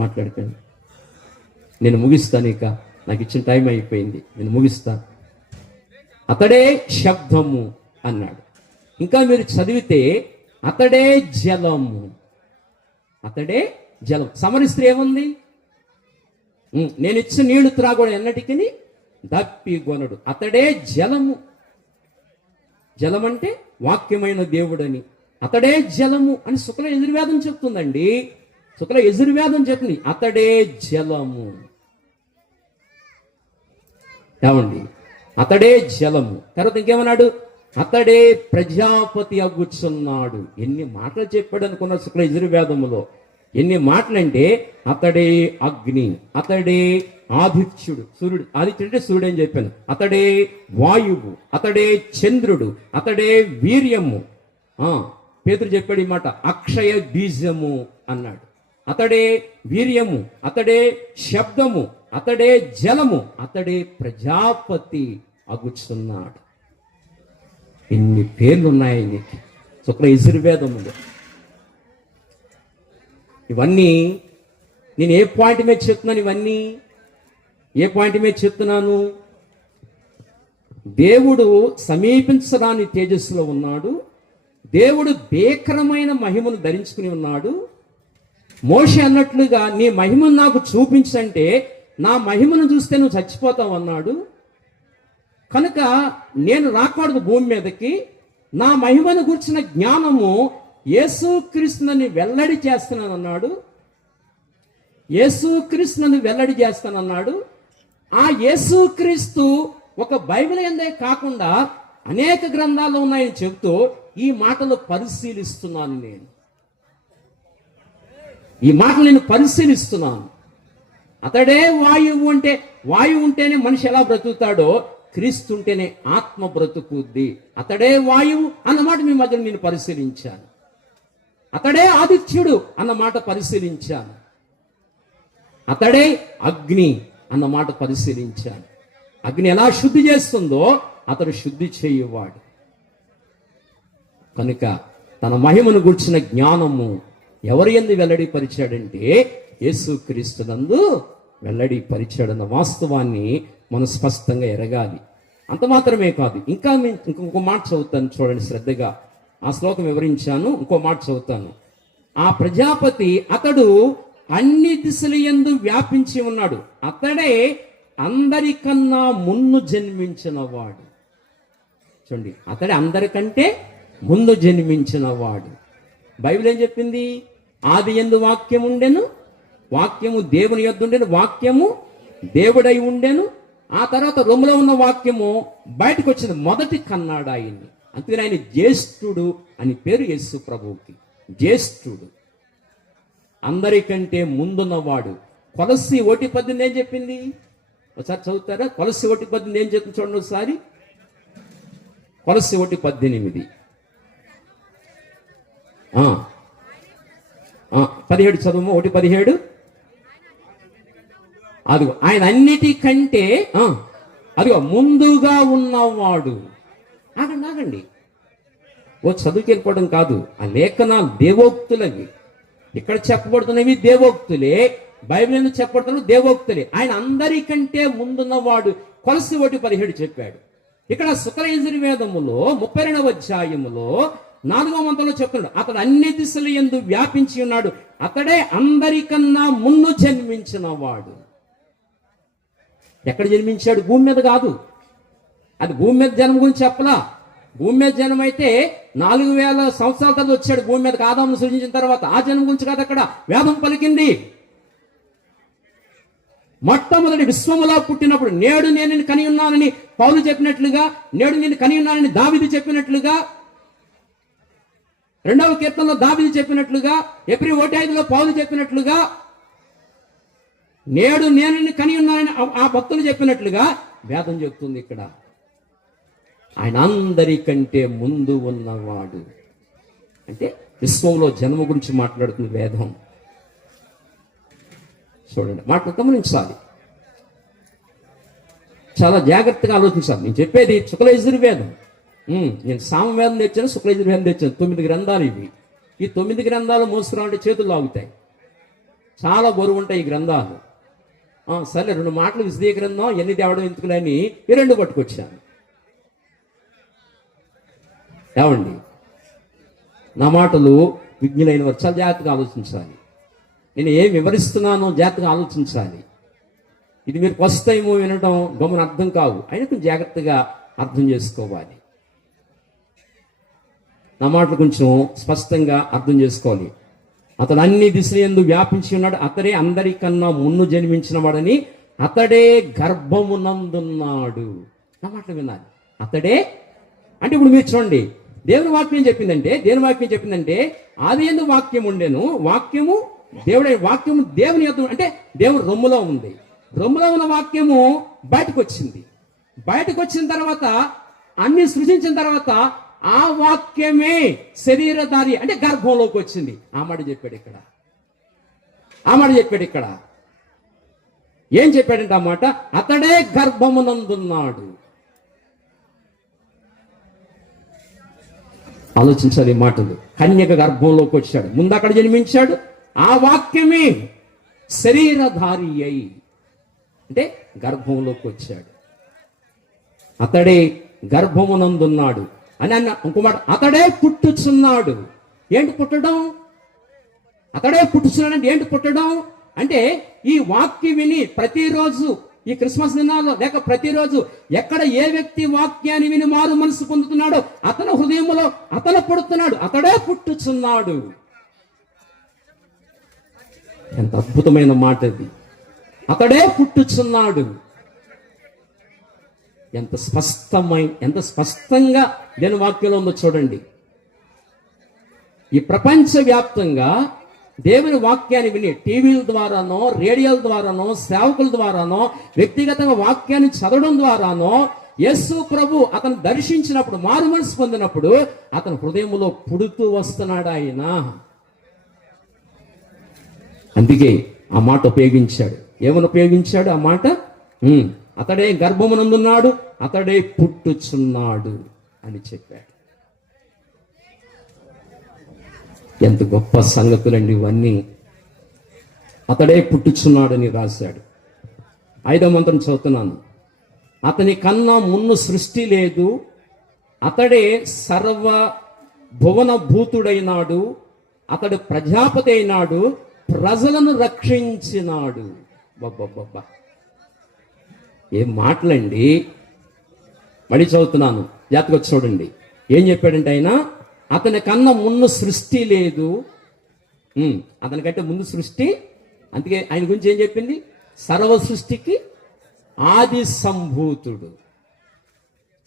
మాట్లాడకండి. నేను ముగిస్తాను. ఇక నాకు ఇచ్చిన టైం అయిపోయింది, నేను ముగిస్తాను. అతడే శబ్దము అన్నాడు. ఇంకా మీరు చదివితే అతడే జలము. అతడే జలం. సమరి స్త్రీ ఏముంది? నేను ఇచ్చిన నీళ్లు త్రాగోడు ఎన్నటికి దప్పిగొనడు. అతడే జలము. జలం అంటే వాక్యమైన దేవుడని. అతడే జలము అని శుక్ల యజుర్వేదం చెప్తుందండి. శుక్ల యజుర్వేదం చెప్తుంది అతడే జలము. ఏమండి? అతడే జలము. తర్వాత ఇంకేమన్నాడు? అతడే ప్రజాపతి అగుచున్నాడు. ఎన్ని మాటలు చెప్పాడు అనుకున్నారు శుక్ల యజుర్వేదములో. ఎన్ని మాటలంటే అతడే అగ్ని, అతడే ఆదిత్యుడు. సూర్యుడు, ఆదిత్యుడు అంటే సూర్యుడు అని చెప్పాను. అతడే వాయువు, అతడే చంద్రుడు, అతడే వీర్యము. పేతురు చెప్పాడు ఈ మాట, అక్షయ బీజము అన్నాడు. అతడే వీర్యము, అతడే శబ్దము, అతడే జలము, అతడే ప్రజాపతి అగుచున్నాడు. ఇన్ని పేర్లు ఉన్నాయి నీకు శుక్ల యజుర్వేదములో. ఇవన్నీ నేను ఏ పాయింట్ మీద చెప్తున్నాను? ఇవన్నీ ఏ పాయింట్ మీద చెప్తున్నాను? దేవుడు సమీపించరాని తేజస్సులో ఉన్నాడు. దేవుడు భీకరమైన మహిమను ధరించుకుని ఉన్నాడు. మోషే అన్నట్లుగా నీ మహిమను నాకు చూపించంటే నా మహిమను చూస్తే నువ్వు చచ్చిపోతావు అన్నాడు. కనుక నేను రాకూడదు భూమి మీదకి. నా మహిమను గురించిన జ్ఞానము యేసుక్రీస్తుని వెల్లడి చేస్తానన్నాడు. యేసుక్రీస్తుని వెల్లడి చేస్తానన్నాడు. ఆ యేసుక్రీస్తు ఒక బైబిల్ ఎందే కాకుండా అనేక గ్రంథాల్లో ఉన్నాయని చెబుతూ ఈ మాటలు పరిశీలిస్తున్నాను. ఈ మాటలు నేను పరిశీలిస్తున్నాను. అతడే వాయువు అంటే, వాయువు ఉంటేనే మనిషి ఎలా బ్రతుకుతాడో క్రీస్తు ఉంటేనే ఆత్మ బ్రతుకుద్ది. అతడే వాయువు అన్నమాట మీ మధ్య నేను పరిశీలించాను. అతడే ఆదిత్యుడు అన్నమాట పరిశీలించాను. అతడే అగ్ని అన్నమాట పరిశీలించాను. అగ్ని ఎలా శుద్ధి చేస్తుందో అతడు శుద్ధి చేయువాడు. కనుక తన మహిమను గుర్చిన జ్ఞానము ఎవరి యందు వెల్లడిపరిచాడంటే యేసుక్రీస్తునందు వెల్లడిపరిచాడన్న వాస్తవాన్ని మనం స్పష్టంగా ఎరగాలి. అంత మాత్రమే కాదు, ఇంకొక మాట చదువుతాను చూడండి శ్రద్ధగా. ఆ శ్లోకం వివరించాను, ఇంకో మాట చదువుతాను. ఆ ప్రజాపతి అతడు అన్ని దిశల యందు వ్యాపించి ఉన్నాడు, అతడే అందరికన్నా ముందు జన్మించిన వాడు. చూడండి, అతడే అందరికంటే ముందు జన్మించిన వాడు. బైబిల్ ఏం చెప్పింది? ఆది యందు వాక్యం ఉండెను, వాక్యము దేవుని యొద్ద ఉండెను, వాక్యము దేవుడై ఉండెను. ఆ తర్వాత రొమ్ములో ఉన్న వాక్యము బయటకు వచ్చింది, మొదటి కన్నాడు ఆయన్ని. అందుకని ఆయన జ్యేష్ఠుడు అని పేరు యేసు ప్రభువుకి. జ్యేష్ఠుడు, అందరికంటే ముందున్నవాడు. కొలస్సీ 1:18 ఏం చెప్పింది? ఒకసారి చదువుతారా? కొలస్సీ 1:18 ఏం చెప్తుంది చూడండి ఒకసారి. కొలస్సీ 1:18 17 చదువు. 1:17 అదిగో ఆయన అన్నిటికంటే అదిగో ముందుగా ఉన్నవాడు. ఆగండి, ఓ చదువుకి వెళ్ళిపోవడం కాదు, ఆ లేఖనాలు దేవోక్తులవి. ఇక్కడ చెప్పబడుతున్నవి దేవోక్తులే, బైబిల్ ఎందుకు చెప్పబడుతున్నవి దేవోక్తులే. ఆయన అందరికంటే ముందున్నవాడు కొలస్సీ 1:17 చెప్పాడు. ఇక్కడ శుక్ల యజుర్వేదములో 32వ అధ్యాయములో 4వ మంత్రంలో చెప్తున్నాడు, అతడు అన్ని దిశల యందు వ్యాపించి ఉన్నాడు, అతడే అందరికన్నా ముందు జన్మించిన వాడు. ఎక్కడ జన్మించాడు? భూమి మీద కాదు. అది భూమి మీద జన్మ గురించి చెప్పలా. భూమి మీద జన్మ అయితే 4000 సంవత్సరాల తర్వాత వచ్చాడు భూమి మీద, ఆదామును సృజించిన తర్వాత. ఆ జన్మ గురించి కాదు అక్కడ వేదం పలికింది. మొట్టమొదటి విశ్వములో పుట్టినప్పుడు నేడు నేను నిన్ను కని ఉన్నానని పౌలు చెప్పినట్లుగా, నేడు నేను కని ఉన్నానని దావీదు చెప్పినట్లుగా, 2వ కీర్తనలో దావీదు చెప్పినట్లుగా, ఎబ్రీ 1:5లో పౌలు చెప్పినట్లుగా, నేడు నేను నిన్ను కని ఉన్నానని ఆ భక్తులు చెప్పినట్లుగా వేదం చెప్తుంది. ఇక్కడ ఆయన అందరికంటే ముందు ఉన్నవాడు అంటే విశ్వంలో జన్మ గురించి మాట్లాడుతుంది వేదం. చూడండి, మాటలు గమనించాలి, చాలా జాగ్రత్తగా ఆలోచించాలి. నేను చెప్పేది శుక్ల యజుర్వేదం. నేను సామవేదం తెచ్చాను, శుక్ల యజుర్వేదం తెచ్చాను. 9 గ్రంథాలు ఇవి. ఈ 9 గ్రంథాలు మోసుకురావంటే చేతులు లాగుతాయి, చాలా బరువు ఉంటాయి ఈ గ్రంథాలు. సరే, 2 మాటలు విశదీకరిందాం, ఎన్ని తేవడం ఎందుకులని ఈ 2 పట్టుకొచ్చాను. ఏమండి, నా మాటలు విజ్ఞులైన వారు చాలా జాగ్రత్తగా ఆలోచించాలి. నేను ఏం వివరిస్తున్నానో జాగ్రత్తగా ఆలోచించాలి. ఇది మీరు ఫస్ట్ టైం వినడం గమని అర్థం కావు, అయినా కొంచెం జాగ్రత్తగా అర్థం చేసుకోవాలి. నా మాటలు కొంచెం స్పష్టంగా అర్థం చేసుకోవాలి. అతడు అన్ని దిశల యందు వ్యాపించి ఉన్నాడు, అతడే అందరికన్నా ముందు జన్మించిన వాడని, అతడే గర్భమునందున్నాడు. నా మాటలు వినాలి. అతడే అంటే ఇప్పుడు మీరు చూడండి, దేవుని వాక్యం చెప్పిందంటే ఆది యందు వాక్యం ఉండెను, వాక్యము దేవుడే, వాక్యము దేవుని యొద్ద, అంటే దేవుడు రొమ్ములో ఉంది. రొమ్ములో ఉన్న వాక్యము బయటకు వచ్చిన తర్వాత, అన్ని సృజించిన తర్వాత ఆ వాక్యమే శరీరధారి అంటే గర్భంలోకి వచ్చింది. ఆ మాట చెప్పాడు ఇక్కడ. ఏం చెప్పాడంటే ఆ మాట, అతడే గర్భమునందున్నాడు. ఆలోచించాలి ఈ మాటలు. కన్యక గర్భంలోకి వచ్చాడు, ముందు అక్కడ జన్మించాడు. ఆ వాక్యమే శరీరధారి అయి అంటే గర్భంలోకి వచ్చాడు. అతడే గర్భమునందున్నాడు అని అన్న. ఇంకో మాట, అతడే పుట్టుచున్నాడు. ఏంటి పుట్టడం? అతడే పుట్టుచున్నాడు అంటే ఏంటి పుట్టడం? అంటే ఈ వాక్యం విని ప్రతిరోజు ఈ క్రిస్మస్ దినాల్లో లేక ప్రతిరోజు ఎక్కడ ఏ వ్యక్తి వాక్యాన్ని విని మారు మనసు పొందుతున్నాడో అతని హృదయంలో అతను పుడుతున్నాడు, అతడే పుట్టుచున్నాడు. ఎంత అద్భుతమైన మాట అది. అతడే పుట్టుచున్నాడు. ఎంత స్పష్టంగా దేని వాక్యంలో ఉందో చూడండి. ఈ ప్రపంచవ్యాప్తంగా దేవుని వాక్యాన్ని విని టీవీల ద్వారానో, రేడియోల ద్వారానో, సేవకుల ద్వారానో, వ్యక్తిగతంగా వాక్యాన్ని చదవడం ద్వారానో యేసు ప్రభు అతను దర్శించినప్పుడు, మారు మనసు పొందినప్పుడు అతని హృదయంలో పుడుతూ వస్తున్నాడు ఆయన. అందుకే ఆ మాట ఉపయోగించాడు. ఏమని ఉపయోగించాడు ఆ మాట? అతడే గర్భమునందున్నాడు, అతడే పుట్టుచున్నాడు అని చెప్పాడు. ఎంత గొప్ప సంగతులండి ఇవన్నీ. అతడే పుట్టుచున్నాడని రాశాడు. 5వ మంత్రం చదువుతున్నాను. అతని కన్నా మున్ను సృష్టి లేదు, అతడే సర్వ భువన భూతుడైనాడు, అతడు ప్రజాపతి అయినాడు, ప్రజలను రక్షించినాడు. బబ్బబ్బబ్బా, ఏం మాటలండి. మళ్ళీ చదువుతున్నాను, జాగ్రత్తగా చూడండి. ఏం చెప్పాడంటే ఆయన, అతని కన్నా ముందు సృష్టి లేదు. అతనికంటే ముందు సృష్టి, అందుకే ఆయన గురించి ఏం చెప్పింది, సర్వ సృష్టికి ఆది సంభూతుడు,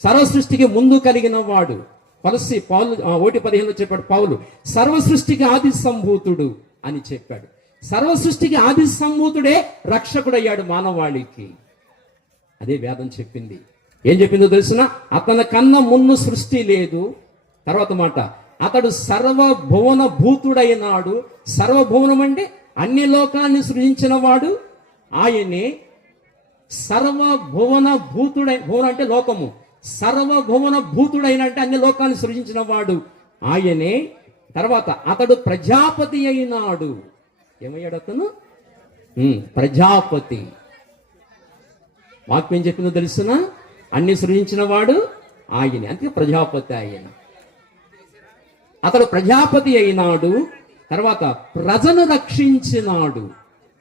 సర్వ సృష్టికి ముందు కలిగిన వాడు. కొలసి పౌలు 1:15 చెప్పాడు పౌలు, సర్వ సృష్టికి ఆది సంభూతుడు అని చెప్పాడు. సర్వ సృష్టికి ఆది సంభూతుడే రక్షకుడయ్యాడు మానవాళికి. అదే వేదం చెప్పింది. ఏం చెప్పిందో తెలుసిన, అతని కన్నా మున్ను సృష్టి లేదు. తర్వాత మాట, అతడు సర్వభువన భూతుడైనాడు. సర్వభువనం అంటే అన్ని లోకాన్ని సృజించిన వాడు ఆయనే. సర్వభువన భూతుడై, భువనం అంటే లోకము, సర్వభువన భూతుడైన అంటే అన్ని లోకాన్ని సృజించిన వాడు ఆయనే. తర్వాత అతడు ప్రజాపతి అయినాడు. ఏమయ్యాడు అతను? ప్రజాపతి. వాక్యం చెప్పిందో తెలుసునా, అన్ని సృజించిన వాడు ఆయనే, అందుకే ప్రజాపతి ఆయన. అతడు ప్రజాపతి అయినాడు. తర్వాత ప్రజను రక్షించినాడు.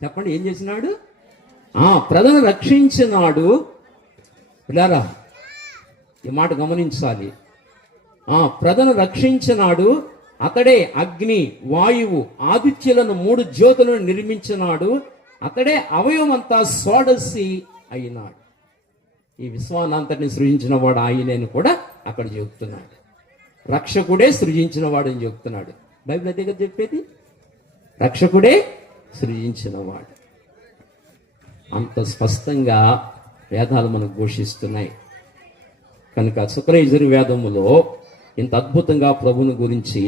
చెప్పండి, ఏం చేసినాడు? ప్రజను రక్షించినాడు. పిల్లారా, ఈ మాట గమనించాలి. ప్రజను రక్షించినాడు. అతడే అగ్ని, వాయువు, ఆదిత్యులను 3 జ్యోతులను నిర్మించినాడు. అతడే అవయవంతా షోడశి అయినాడు. ఈ విశ్వానంతటిని సృజించిన వాడు ఆయనని కూడా అక్కడ చెబుతున్నాడు. రక్షకుడే సృజించిన వాడు అని చెప్తున్నాడు. బైబిల్ అదే కదా చెప్పేది, రక్షకుడే సృజించిన వాడు. అంత స్పష్టంగా వేదాలు మనకు ఘోషిస్తున్నాయి. కనుక శుక్రయజుర్ వేదములో ఇంత అద్భుతంగా ప్రభుని గురించి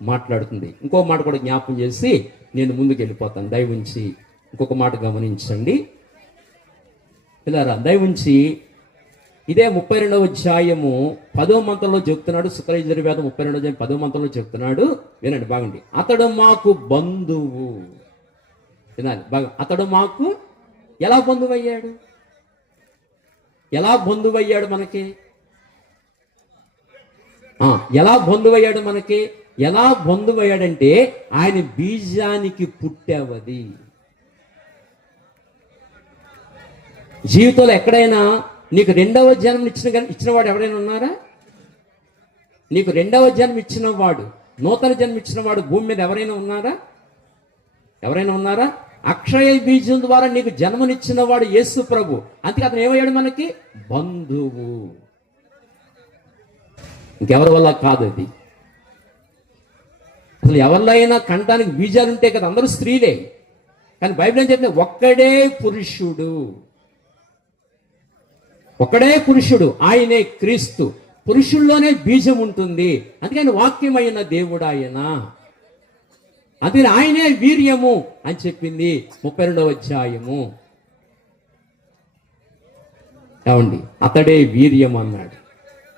మాట్లాడుతుంది. ఇంకో మాట కూడా జ్ఞాపం చేసి నేను ముందుకు వెళ్ళిపోతాను. దయవుంచి ఇంకొక మాట గమనించండి పిల్లరా. దయవుంచి ఇదే 32వ అధ్యాయము 10వ మంత్రంలో చెప్తున్నాడు. శుక్రయజుర్ వేదం 32వ అధ్యాయం 10వ మంత్రంలో చెప్తున్నాడు. వినండి బాగుండి. అతడు మాకు బంధువు. వినాలి బాగా. అతడు మాకు ఎలా బంధువయ్యాడు? ఎలా బంధువయ్యాడు మనకి? ఎలా బంధువయ్యాడు మనకి? ఎలా బంధువయ్యాడంటే ఆయన బీజానికి పుట్టావది. జీవితంలో ఎక్కడైనా నీకు 2వ జన్మ ఇచ్చిన వాడు ఎవరైనా ఉన్నారా? నీకు 2వ జన్మ ఇచ్చిన వాడు, నూతన జన్మ ఇచ్చిన వాడు భూమి మీద ఎవరైనా ఉన్నారా? ఎవరైనా ఉన్నారా? అక్షయ బీజం ద్వారా నీకు జన్మనిచ్చిన వాడు యేసు ప్రభు. అందుకే అతను ఏమయ్యాడు మనకి? బంధువు. ఇంకెవరి వల్ల కాదు అది. అసలు ఎవరిలో అయినా కంటానికి బీజాలు ఉంటాయి కదా, అందరూ స్త్రీలే. కానీ బైబిల్ ఏం చెప్తుంది? ఒక్కడే పురుషుడు, ఒక్కడే పురుషుడు, ఆయనే క్రీస్తు. పురుషుల్లోనే బీజం ఉంటుంది. అందుకని వాక్యమైన దేవుడు ఆయన. అందుకని ఆయనే వీర్యము అని చెప్పింది 32వ అధ్యాయము. ఏమండి, అతడే వీర్యం అన్నాడు.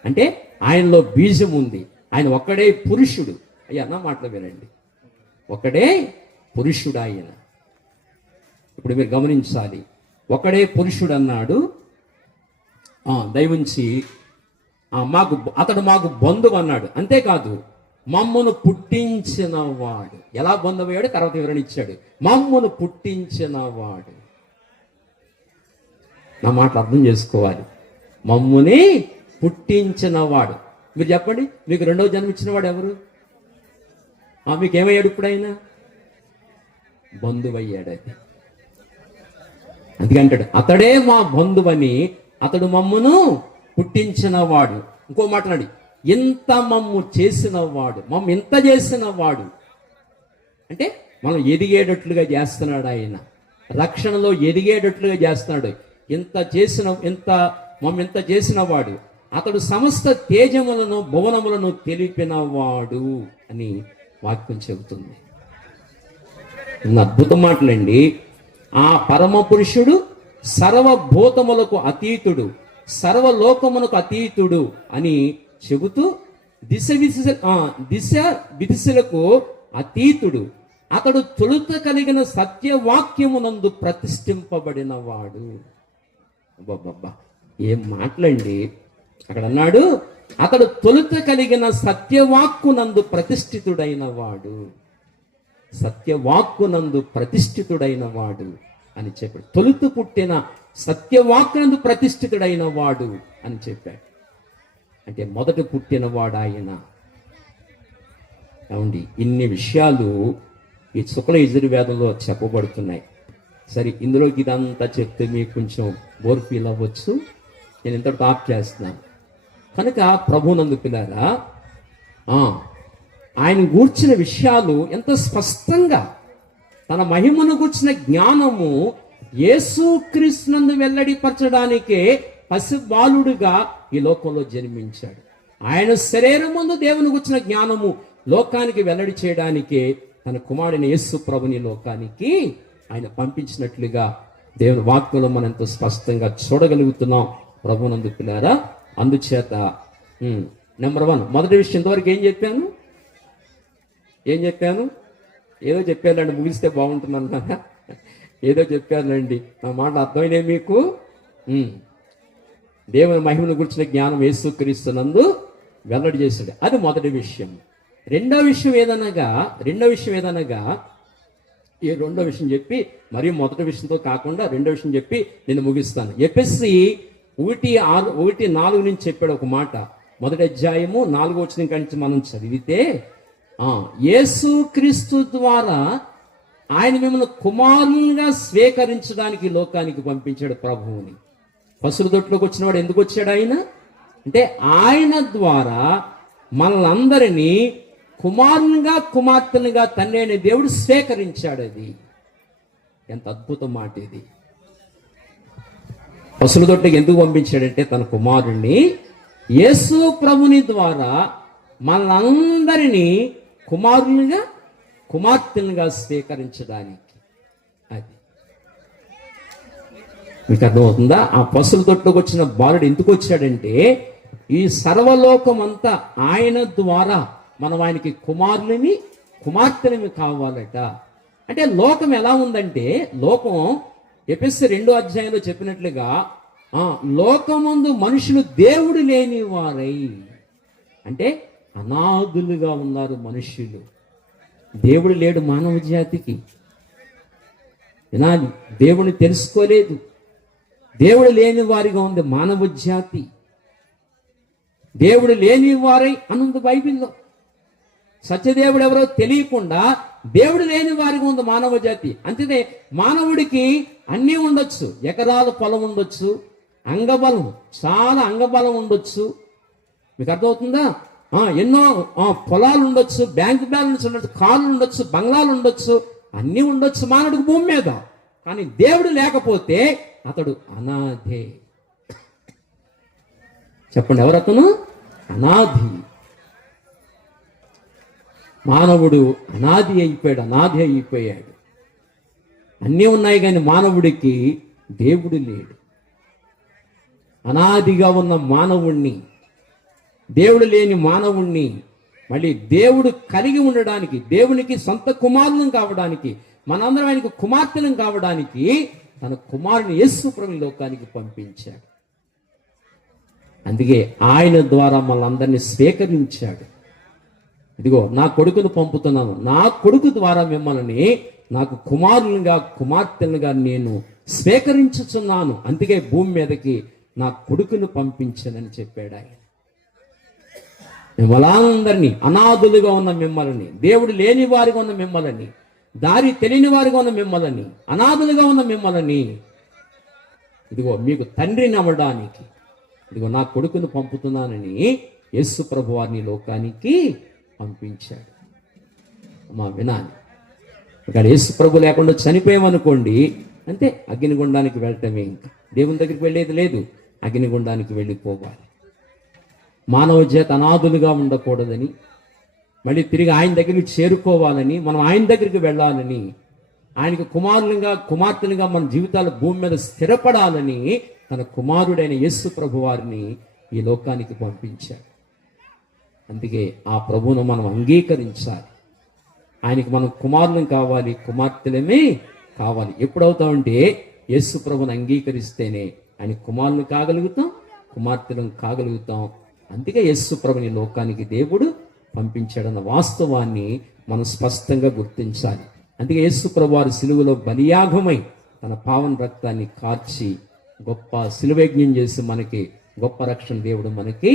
అంటే ఆయనలో బీజం ఉంది. ఆయన ఒక్కడే పురుషుడు. అయ్యా నా మాటలు వినండి, ఒక్కడే పురుషుడు ఆయన. ఇప్పుడు మీరు గమనించాలి, ఒక్కడే పురుషుడు అన్నాడు. దయవుంచి అతడు మాకు బంధువు అన్నాడు. అంతేకాదు, మమ్మను పుట్టించిన వాడు. ఎలా బంధువయ్యాడు తర్వాత వివరణ ఇచ్చాడు. మమ్మను పుట్టించిన వాడు. నా మాటలు అర్థం చేసుకోవాలి. మమ్ముని పుట్టించిన వాడు. మీరు చెప్పండి, మీకు 2వ జన్మ ఇచ్చిన వాడు ఎవరు? మీకు ఏమయ్యాడు? ఇప్పుడైనా బంధువయ్యాడు. అది అందుకే అంటాడు, అతడే మా బంధువని, అతడు మమ్మును పుట్టించిన వాడు. ఇంకో మాట్లాడి, ఇంత మమ్ము చేసిన వాడు, మమ్ము ఇంత చేసిన వాడు అంటే మనం ఎదిగేటట్లుగా చేస్తున్నాడు ఆయన. రక్షణలో ఎదిగేటట్లుగా చేస్తున్నాడు. ఇంత చేసిన వాడు. అతడు సమస్త తేజములను భువనములను తెలిపిన వాడు అని వాక్యం చెబుతుంది. అద్భుత మాటలండి. ఆ పరమ పురుషుడు సర్వభూతములకు అతీతుడు, సర్వలోకమునకు అతీతుడు అని చెబుతూ దిశ విదిశలకు అతీతుడు, అతడు తొలుత కలిగిన సత్యవాక్యమునందు ప్రతిష్ఠింపబడిన వాడు. అబ్బబ్బబ్బా, ఏం మాటలండి. అక్కడ అన్నాడు, అతడు తొలుత కలిగిన సత్యవాక్కునందు ప్రతిష్ఠితుడైన వాడు. సత్యవాక్కునందు ప్రతిష్ఠితుడైన వాడు అని చెప్పాడు. తొలుత పుట్టిన సత్యవాక్కునందు ప్రతిష్ఠితుడైన వాడు అని చెప్పాడు. అంటే మొదట పుట్టినవాడు ఆయన. ఏమండి, ఇన్ని విషయాలు ఈ శుక్ల యజుర్వేదంలో చెప్పబడుతున్నాయి. సరే, ఇందులోకి ఇదంతా చెప్తే మీకు కొంచెం బోర్ ఫీల్ అవ్వచ్చు. నేను ఇంతటితో ఆఫ్ చేస్తున్నాను. కనుక ప్రభునందు పిల్లారా, ఆయన గూర్చిన విషయాలు ఎంత స్పష్టంగా, తన మహిమను గూర్చిన జ్ఞానము యేసుక్రీస్తునందు వెల్లడిపరచడానికే పసిబాలుడుగా ఈ లోకంలో జన్మించాడు. ఆయన శరీరం ముందు దేవుని గూర్చిన జ్ఞానము లోకానికి వెల్లడి చేయడానికే తన కుమారుని యేసు ప్రభుని లోకానికి ఆయన పంపించినట్లుగా దేవుని వాక్యంలో మనం ఎంతో స్పష్టంగా చూడగలుగుతున్నాం. ప్రభునందు పిల్లారా, అందుచేత నెంబర్ 1 మొదటి విషయం ఇంతవరకు ఏం చెప్పాను? ఏదో చెప్పానండి, ముగిస్తే బాగుంటుందన్న. ఏదో చెప్పానండి, నా మాట అర్థమైనా మీకు? దేవుని మహిమను గురించిన జ్ఞానం యేసుక్రీస్తునందు వెల్లడి చేశాడు. అది మొదటి విషయం. రెండో విషయం ఏదనగా ఈ రెండో విషయం చెప్పి, మరియు మొదటి విషయంతో కాకుండా రెండో విషయం చెప్పి నేను ముగిస్తాను. ఎఫెసీ 1:4 నుంచి చెప్పాడు ఒక మాట. మొదటి అధ్యాయము 4వ వచనం నుంచి మనం చదివితే, యేసుక్రీస్తు ద్వారా ఆయన మిమ్మల్ని కుమారులుగా స్వీకరించడానికి లోకానికి పంపించాడు ప్రభువుని. పసురు దొట్లోకి వచ్చినవాడు ఎందుకు వచ్చాడు ఆయన అంటే, ఆయన ద్వారా మనల్ని కుమారునిగా కుమార్తెలుగా తండ్రి అనే దేవుడు స్వీకరించాడు. అది ఎంత అద్భుతం మాట ఇది. పసుల దొడ్డికి ఎందుకు పంపించాడంటే, తన కుమారుణ్ణి యేసు ప్రభుని ద్వారా మనలందరినీ కుమారునిగా కుమార్తెలుగా స్వీకరించడానికి. అది మీకు అర్థమవుతుందా? ఆ పసుల దొడ్లోకి వచ్చిన బాలుడు ఎందుకు వచ్చాడంటే, ఈ సర్వలోకం అంతా ఆయన ద్వారా మనం ఆయనకి కుమారులని కుమార్తెలని కావాలట. అంటే లోకం ఎలా ఉందంటే, లోకం ఎఫెసీ 2వ అధ్యాయంలో చెప్పినట్లుగా లోకమందు మనుషులు దేవుడు లేని వారై, అంటే అనాథులుగా ఉన్నారు మనుష్యులు. దేవుడు లేడు మానవ జాతికి. వినాలి, దేవుని తెలుసుకోలేదు. దేవుడు లేని వారిగా ఉంది మానవ జాతి. దేవుడు లేని వారై అనుంది బైబిల్లో. సత్యదేవుడు ఎవరో తెలియకుండా దేవుడు లేని వారిగా ఉంది మానవ జాతి. అంతే, మానవుడికి అన్నీ ఉండొచ్చు. ఎకరాల పొలం ఉండొచ్చు, అంగబలం, చాలా అంగబలం ఉండొచ్చు. మీకు అర్థమవుతుందా? ఎన్నో పొలాలు ఉండొచ్చు, బ్యాంక్ బ్యాలెన్స్ ఉండొచ్చు, కార్లు ఉండొచ్చు, బంగ్లాలు ఉండొచ్చు, అన్నీ ఉండొచ్చు మానవుడికి భూమి మీద. కానీ దేవుడు లేకపోతే అతడు అనాథే. చెప్పండి, ఎవరతను? అనాథి. మానవుడు అనాథి అయిపోయాడు. అన్నీ ఉన్నాయి కానీ మానవుడికి దేవుడు లేడు. అనాదిగా ఉన్న మానవుణ్ణి, దేవుడు లేని మానవుణ్ణి మళ్ళీ దేవుడు కలిగి ఉండడానికి, దేవునికి సొంత కుమారులను కావడానికి, మనందరం ఆయనకు కుమార్తెలను కావడానికి తన కుమారుని యేసు ప్రభుని లోకానికి పంపించాడు. అందుకే ఆయన ద్వారా మనందరినీ స్వీకరించాడు. ఇదిగో నా కొడుకును పంపుతున్నాను, నా కొడుకు ద్వారా మిమ్మల్ని నాకు కుమారులుగా కుమార్తెలుగా నేను స్వీకరించుచున్నాను. అందుకే భూమి మీదకి నా కొడుకును పంపించానని చెప్పాడు ఆయన. మిమ్మల్ని అనాథులుగా ఉన్న మిమ్మల్ని, దేవుడు లేని వారిగా ఉన్న మిమ్మల్ని, దారి తెలియని వారిగా ఉన్న మిమ్మల్ని, అనాథులుగా ఉన్న మిమ్మల్ని, ఇదిగో మీకు తండ్రిని అవ్వడానికి ఇదిగో నా కొడుకును పంపుతున్నానని యేసు ప్రభు వారిని లోకానికి పంపించాడు. అమ్మా వినాలి, ఇక్కడ యేసు ప్రభు లేకుండా చనిపోయామనుకోండి, అంతే, అగ్నిగుండానికి వెళ్ళటమే. ఇంకా దేవుని దగ్గరికి వెళ్ళేది లేదు, అగ్నిగుండానికి వెళ్ళిపోవాలి. మానవ జాతి అనాథులుగా ఉండకూడదని, మళ్ళీ తిరిగి ఆయన దగ్గరికి చేరుకోవాలని, మనం ఆయన దగ్గరికి వెళ్ళాలని, ఆయనకు కుమారులుగా కుమార్తెలుగా మన జీవితాలు భూమి మీద స్థిరపడాలని తన కుమారుడైన యేసు ప్రభు వారిని ఈ లోకానికి పంపించాడు. అందుకే ఆ ప్రభువును మనం అంగీకరించాలి. ఆయనకి మనం కుమారులం కావాలి, కుమార్తెలమే కావాలి. ఎప్పుడవుతామంటే యేసు ప్రభుని అంగీకరిస్తేనే ఆయన కుమారులు కాగలుగుతాం, కుమార్తెలను కాగలుగుతాం. అందుకే యేసు ప్రభుని లోకానికి దేవుడు పంపించాడన్న వాస్తవాన్ని మనం స్పష్టంగా గుర్తించాలి. అందుకే యేసు ప్రభు వారి సిలువలో బలియాగమై తన పావన రక్తాన్ని కార్చి గొప్ప శిలువయజ్ఞం చేసి మనకి గొప్ప రక్షణ దేవుడు మనకి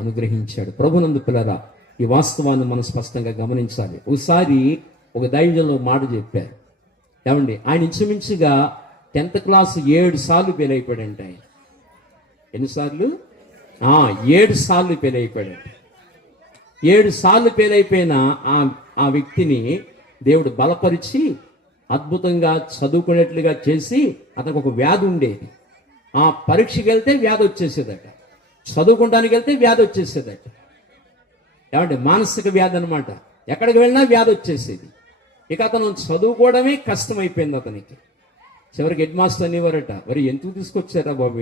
అనుగ్రహించాడు. ప్రభునందు పిల్లరా, ఈ వాస్తవాన్ని మనం స్పష్టంగా గమనించాలి. ఒకసారి ఒక దైవజనులు మాట చెప్పారు. ఏమండి, ఆయన ఇంచుమించుగా 10th క్లాస్ 7 సార్లు ఫెయిల్ అయిపోయాడంట. ఆయన ఎన్నిసార్లు? 7 సార్లు ఫెయిల్ అయిపోయాడంట. 7 సార్లు ఫెయిల్ అయిపోయిన ఆ వ్యక్తిని దేవుడు బలపరిచి అద్భుతంగా చదువుకునేట్లుగా చేసి, అతనికి ఒక వ్యాధి ఉండేది. ఆ పరీక్షకి వెళ్తే వ్యాధి వచ్చేసేదట, చదువుకోవడానికి వెళ్తే వ్యాధి వచ్చేసేదట. ఏమంటే మానసిక వ్యాధి అనమాట. ఎక్కడికి వెళ్ళినా వ్యాధి వచ్చేసేది. ఇక అతను చదువుకోవడమే కష్టమైపోయింది అతనికి. చివరికి హెడ్ మాస్టర్ అనేవారట, మరి ఎందుకు తీసుకొచ్చారా బాబు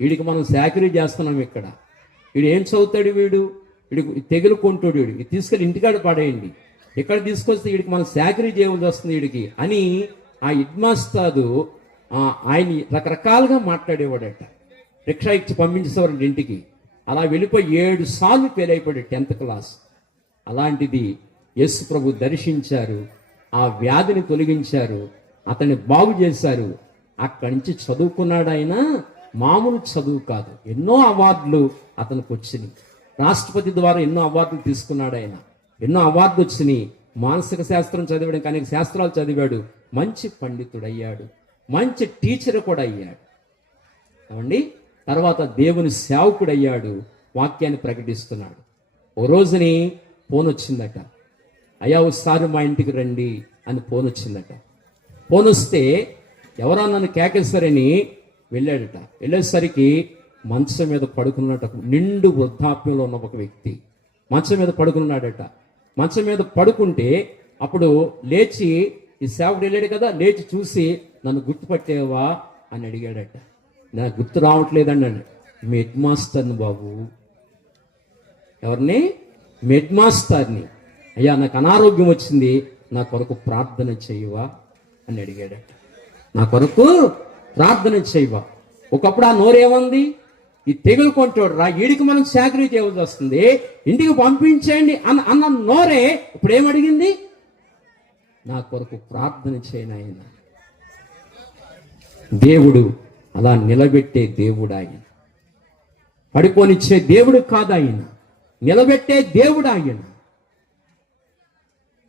వీడికి మనం చాకరీ చేస్తున్నాం ఇక్కడ, వీడు ఏం చదువుతాడు, వీడికి తెగులు కొంటాడు, వీడికి తీసుకెళ్ళి ఇంటికాడ పడేయండి, ఇక్కడ తీసుకొస్తే వీడికి మనం చాకరీ చేయవలసి వస్తుంది వీడికి అని ఆ హెడ్ మాస్టారు ఆయన రకరకాలుగా మాట్లాడేవాడట. రిక్షా ఇచ్చి పంపించేసేవారంట ఇంటికి. అలా వెళ్ళిపోయి 7 సార్లు ఫెయిల్ అయిపోయాడు 10th క్లాస్. అలాంటిది యేసు ప్రభు దర్శించారు, ఆ వ్యాధిని తొలగించారు, అతన్ని బాగు చేశారు. అక్కడి నుంచి చదువుకున్నాడు. ఆయన మామూలు చదువు కాదు, ఎన్నో అవార్డులు అతనికి వచ్చినాయి. రాష్ట్రపతి ద్వారా ఎన్నో అవార్డులు తీసుకున్నాడు ఆయన. ఎన్నో అవార్డులు వచ్చినాయి. మానసిక శాస్త్రం చదివాడు, అనేక శాస్త్రాలు చదివాడు. మంచి పండితుడయ్యాడు, మంచి టీచర్ కూడా అయ్యాడు. ఏమండి, తర్వాత దేవుని సేవకుడయ్యాడు, వాక్యాన్ని ప్రకటిస్తున్నాడు. ఓ రోజుని ఫోన్ వచ్చిందట, అయ్యా ఒకసారి మా ఇంటికి రండి అని ఫోన్ వచ్చిందట. ఫోన్ వస్తే ఎవరో నన్ను కేకేస్తారని వెళ్ళాడట. వెళ్ళేసరికి మంచం మీద పడుకున్నట్టు, నిండు వృద్ధాప్యంలో ఉన్న ఒక వ్యక్తి మంచం మీద పడుకున్నాడట. మంచం మీద పడుకుంటే అప్పుడు లేచి, ఈ సేవకుడు వెళ్ళాడు కదా, లేచి చూసి నన్ను గుర్తుపట్టేవా అని అడిగాడట. నాకు గుర్తు రావట్లేదండి అన్నాడు. మీ హెడ్ మాస్టర్ని బాబు. ఎవరిని? మీ హెడ్ మాస్టర్ని. అయ్యా నాకు అనారోగ్యం వచ్చింది, నా కొరకు ప్రార్థన చేయవా అని అడిగాడట. నా కొరకు ప్రార్థన చేయవా. ఒకప్పుడు ఆ నోరేమంది, ఈ తెగులు కొంటాడు రా, వీడికి మనం చాకరీ చేయవలసి వస్తుంది, ఇంటికి పంపించేయండి అన్న నోరే ఇప్పుడు ఏమడిగింది? నా కొరకు ప్రార్థన చేయను. ఆయన దేవుడు అలా నిలబెట్టే దేవుడు. ఆయన పడుకోనిచ్చే దేవుడు కాదు, ఆయన నిలబెట్టే దేవుడు. ఆయన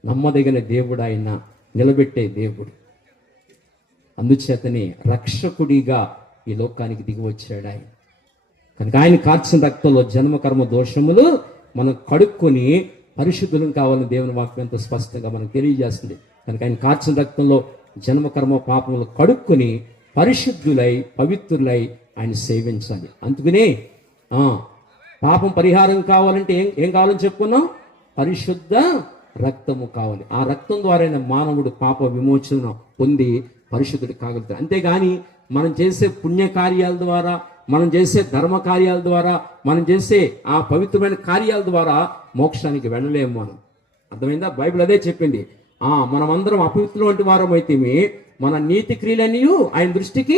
నమ్మదగిన దేవుడు, ఆయన నిలబెట్టే దేవుడు. అందుచేతనే రక్షకుడిగా ఈ లోకానికి దిగి వచ్చాడు ఆయన. కనుక ఆయన కార్చిన రక్తంలో జన్మకర్మ దోషములు మనం కడుక్కొని పరిశుద్ధులం కావాలని దేవుని వాక్యం ఎంతో స్పష్టంగా మనకు తెలియజేస్తుంది. కనుక ఆయన కార్చిన రక్తంలో జన్మకర్మ పాపములు కడుక్కొని పరిశుద్ధులై పవిత్రులై ఆయన సేవించాలి. అందుకనే పాపం పరిహారం కావాలంటే ఏం కావాలని చెప్పుకున్నాం? పరిశుద్ధ రక్తము కావాలి. ఆ రక్తం ద్వారా మానవుడు పాప విమోచన పొంది పరిశుద్ధుడు కాగలుగుతాడు. అంతేగాని మనం చేసే పుణ్యకార్యాల ద్వారా, మనం చేసే ధర్మ కార్యాల ద్వారా, మనం చేసే ఆ పవిత్రమైన కార్యాల ద్వారా మోక్షానికి వెళ్ళలేము మనం. అర్థమైందా? బైబిల్ అదే చెప్పింది. మనమందరం అపవిత్రులు వంటి వారం అయితే మన నీతి క్రియలన్నీ ఆయన దృష్టికి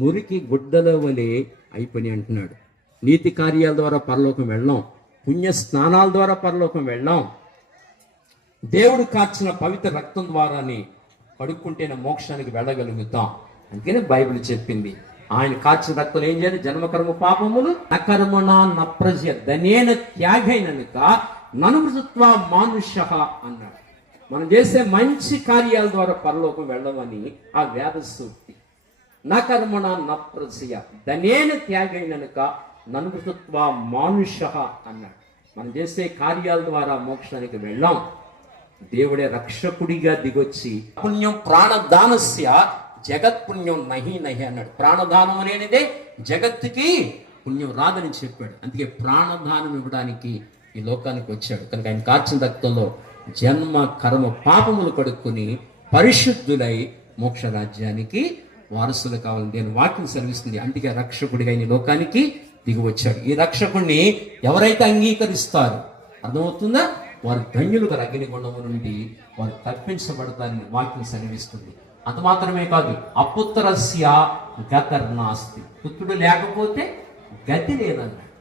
మురికి గుడ్డల వలె అయిపోయి అంటున్నాడు. నీతి కార్యాల ద్వారా పరలోకం వెళ్ళాం, పుణ్య స్నానాల ద్వారా పరలోకం వెళ్ళాం. దేవుడు కార్చిన పవిత్ర రక్తం ద్వారానే కడుక్కుంటేనే మోక్షానికి వెళ్ళగలుగుతాం. అందుకనే బైబిల్ చెప్పింది, ఆయన కార్చిన రక్తం ఏం చేయాలి? జన్మకర్మ పాపములు అకర్మణ నప్రజ్య ధనేన త్యాగైననుక ననుమృతత్వ మానుష్య అన్నాడు. మనం చేసే మంచి కార్యాల ద్వారా పరలోకం వెళ్ళమని ఆ వేద సూక్తి. నకర్మణ నప్రజ్య ధనేన త్యాగైననుక ననుమృతత్వ మానుష్య అన్నాడు. మనం చేసే కార్యాల ద్వారా మోక్షానికి వెళ్ళాం. దేవుడే రక్షకుడిగా దిగొచ్చి పుణ్యం ప్రాణదానస్య జగత్పుణ్యం నహి నహి అన్నాడు. ప్రాణదానం అనేదే జగత్తుకి పుణ్యం రాదని చెప్పాడు. అందుకే ప్రాణదానం ఇవ్వడానికి ఈ లోకానికి వచ్చాడు. కనుక ఆయన కార్చిన రక్తంలో జన్మ కర్మ పాపములు కడుక్కొని పరిశుద్ధులై మోక్ష రాజ్యానికి వారసులు కావాలని దేని వాక్యం సెలవిస్తుంది. అందుకే రక్షకుడిగా ఈ లోకానికి దిగి వచ్చాడు. ఈ రక్షకుడిని ఎవరైతే అంగీకరిస్తారో, అర్థమవుతుందా? వారు ధన్యులుగా అగ్నిగుండము నుండి వారు తప్పించబడతారని వాక్యం సెలవిస్తుంది. అంత మాత్రమే కాదు, అపుత్రస్య గతిర్నాస్తి, పుత్రుడు లేకపోతే గతి లేదన్నాడు.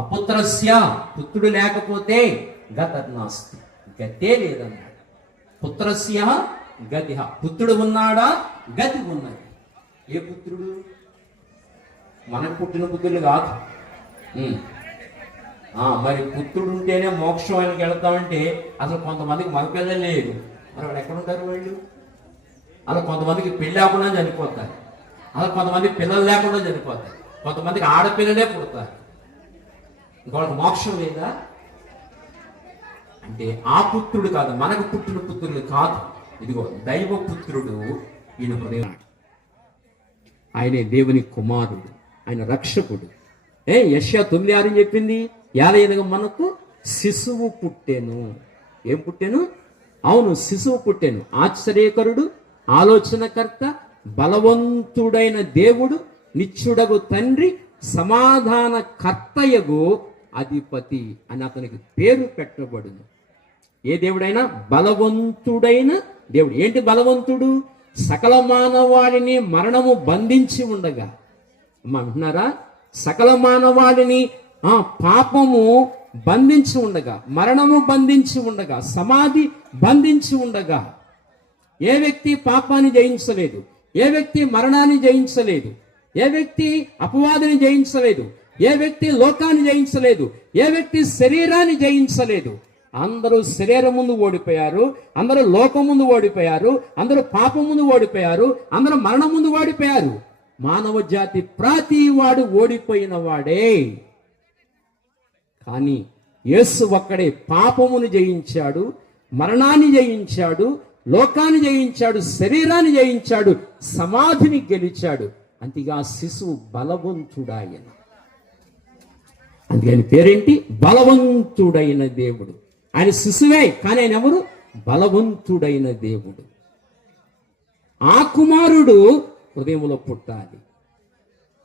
అపుత్రస్య, పుత్రుడు లేకపోతే గతిర్నాస్తి, గతే లేదన్నాడు. పుత్రస్య గతి, పుత్రుడు ఉన్నాడా గతి ఉన్నది. ఏ పుత్రుడు? మనకు పుట్టిన పుత్రులు కాదు. మరి పుత్రుడు ఉంటేనే మోక్షానికి వెళ్తామంటే అసలు కొంతమందికి మగపిల్లలు లేరు, మరి వాళ్ళు ఎక్కడ ఉంటారు వాళ్ళు? అలా కొంతమందికి పెళ్ళి లేకుండా చనిపోతారు, అలా కొంతమంది పిల్లలు లేకుండా చనిపోతారు, కొంతమందికి ఆడపిల్లలే పుడతారు. ఇంకొకటి మోక్షం లేదా అంటే ఆ పుత్రుడు కాదు, మనకు పుట్టిన పుత్రులు కాదు. ఇదిగో దైవ పుత్రుడు ఈయన హృదయం. ఆయనే దేవుని కుమారుడు, ఆయన రక్షకుడు. యెషయా 9:6 చెప్పింది, ఏలయనగా మనకు శిశువు పుట్టెను. ఏం పుట్టెను? అవును, శిశువు పుట్టెను. ఆశ్చర్యకరుడు, ఆలోచనకర్త, బలవంతుడైన దేవుడు, నిత్యుడగు తండ్రి, సమాధాన కర్తయగు అధిపతి అని అతనికి పేరు పెట్టబడును. ఏ దేవుడైనా బలవంతుడైన దేవుడు. ఏంటి బలవంతుడు? సకల మానవాళిని మరణము బంధించి ఉండగా, అంటున్నారా, సకల మానవాళిని పాపము బంధించి ఉండగా, మరణము బంధించి ఉండగా, సమాధి బంధించి ఉండగా, ఏ వ్యక్తి పాపాన్ని జయించలేదు, ఏ వ్యక్తి మరణాన్ని జయించలేదు, ఏ వ్యక్తి అపవాదిని జయించలేదు, ఏ వ్యక్తి లోకాన్ని జయించలేదు, ఏ వ్యక్తి శరీరాన్ని జయించలేదు. అందరూ శరీరం ముందు ఓడిపోయారు, అందరూ లోకం ముందు ఓడిపోయారు, అందరూ పాపం ముందు ఓడిపోయారు, అందరూ మరణం ముందు ఓడిపోయారు. మానవ జాతి ప్రతి వాడు ఓడిపోయిన వాడే. కానీ యేసు ఒక్కడే పాపమును జయించాడు, మరణాన్ని జయించాడు, లోకాన్ని జయించాడు, శరీరాన్ని జయించాడు, సమాధిని గెలిచాడు. అంతేగా శిశువు బలవంతుడాయన. అందుకని పేరేంటి? బలవంతుడైన దేవుడు. ఆయన శిశువే, కానీ ఆయన ఎవరు? బలవంతుడైన దేవుడు. ఆ కుమారుడు హృదయంలో పుట్టాలి.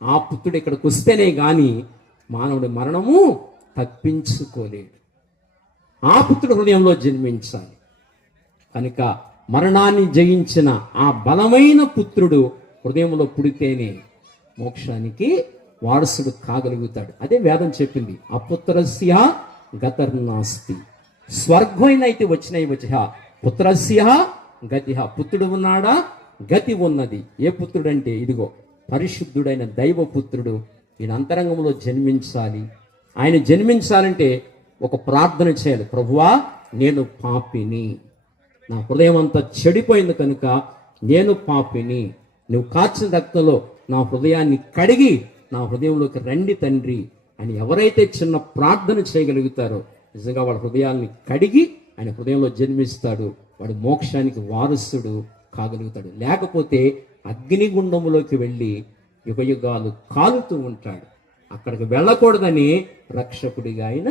ఆ పుత్రుడు ఇక్కడికి వస్తేనే గాని మానవుడి మరణము తప్పించుకోలేడు. ఆ పుత్రుడు హృదయంలో జన్మించాలి. కనుక మరణాన్ని జయించిన ఆ బలమైన పుత్రుడు హృదయంలో పుడితేనే మోక్షానికి వారసుడు కాగలుగుతాడు. అదే వేదం చెప్పింది, అపుత్రస్య గతిర్నాస్తి. స్వర్గమైనైతే వచ్చినాయి వచ్చ పుత్రస్య గతి. పుత్రుడు ఉన్నాడా? గతి ఉన్నది. ఏ పుత్రుడు అంటే ఇదిగో పరిశుద్ధుడైన దైవ పుత్రుడు. ఈయన అంతరంగంలో జన్మించాలి. ఆయన జన్మించాలంటే ఒక ప్రార్థన చేయాలి. ప్రభువా, నేను పాపిని, నా హృదయం అంతా చెడిపోయింది కనుక నేను పాపిని, నువ్వు కాచిన రక్తంలో నా హృదయాన్ని కడిగి నా హృదయంలోకి రండి తండ్రి అని ఎవరైతే చిన్న ప్రార్థన చేయగలుగుతారో నిజంగా వాళ్ళ హృదయాన్ని కడిగి ఆయన హృదయంలో జన్మిస్తాడు. వాడు మోక్షానికి వారసుడు కాగలుగుతాడు. లేకపోతే అగ్నిగుండములోకి వెళ్ళి యుగయుగాలు కాలుతూ ఉంటాడు. అక్కడికి వెళ్ళకూడదని రక్షకుడిగా ఆయన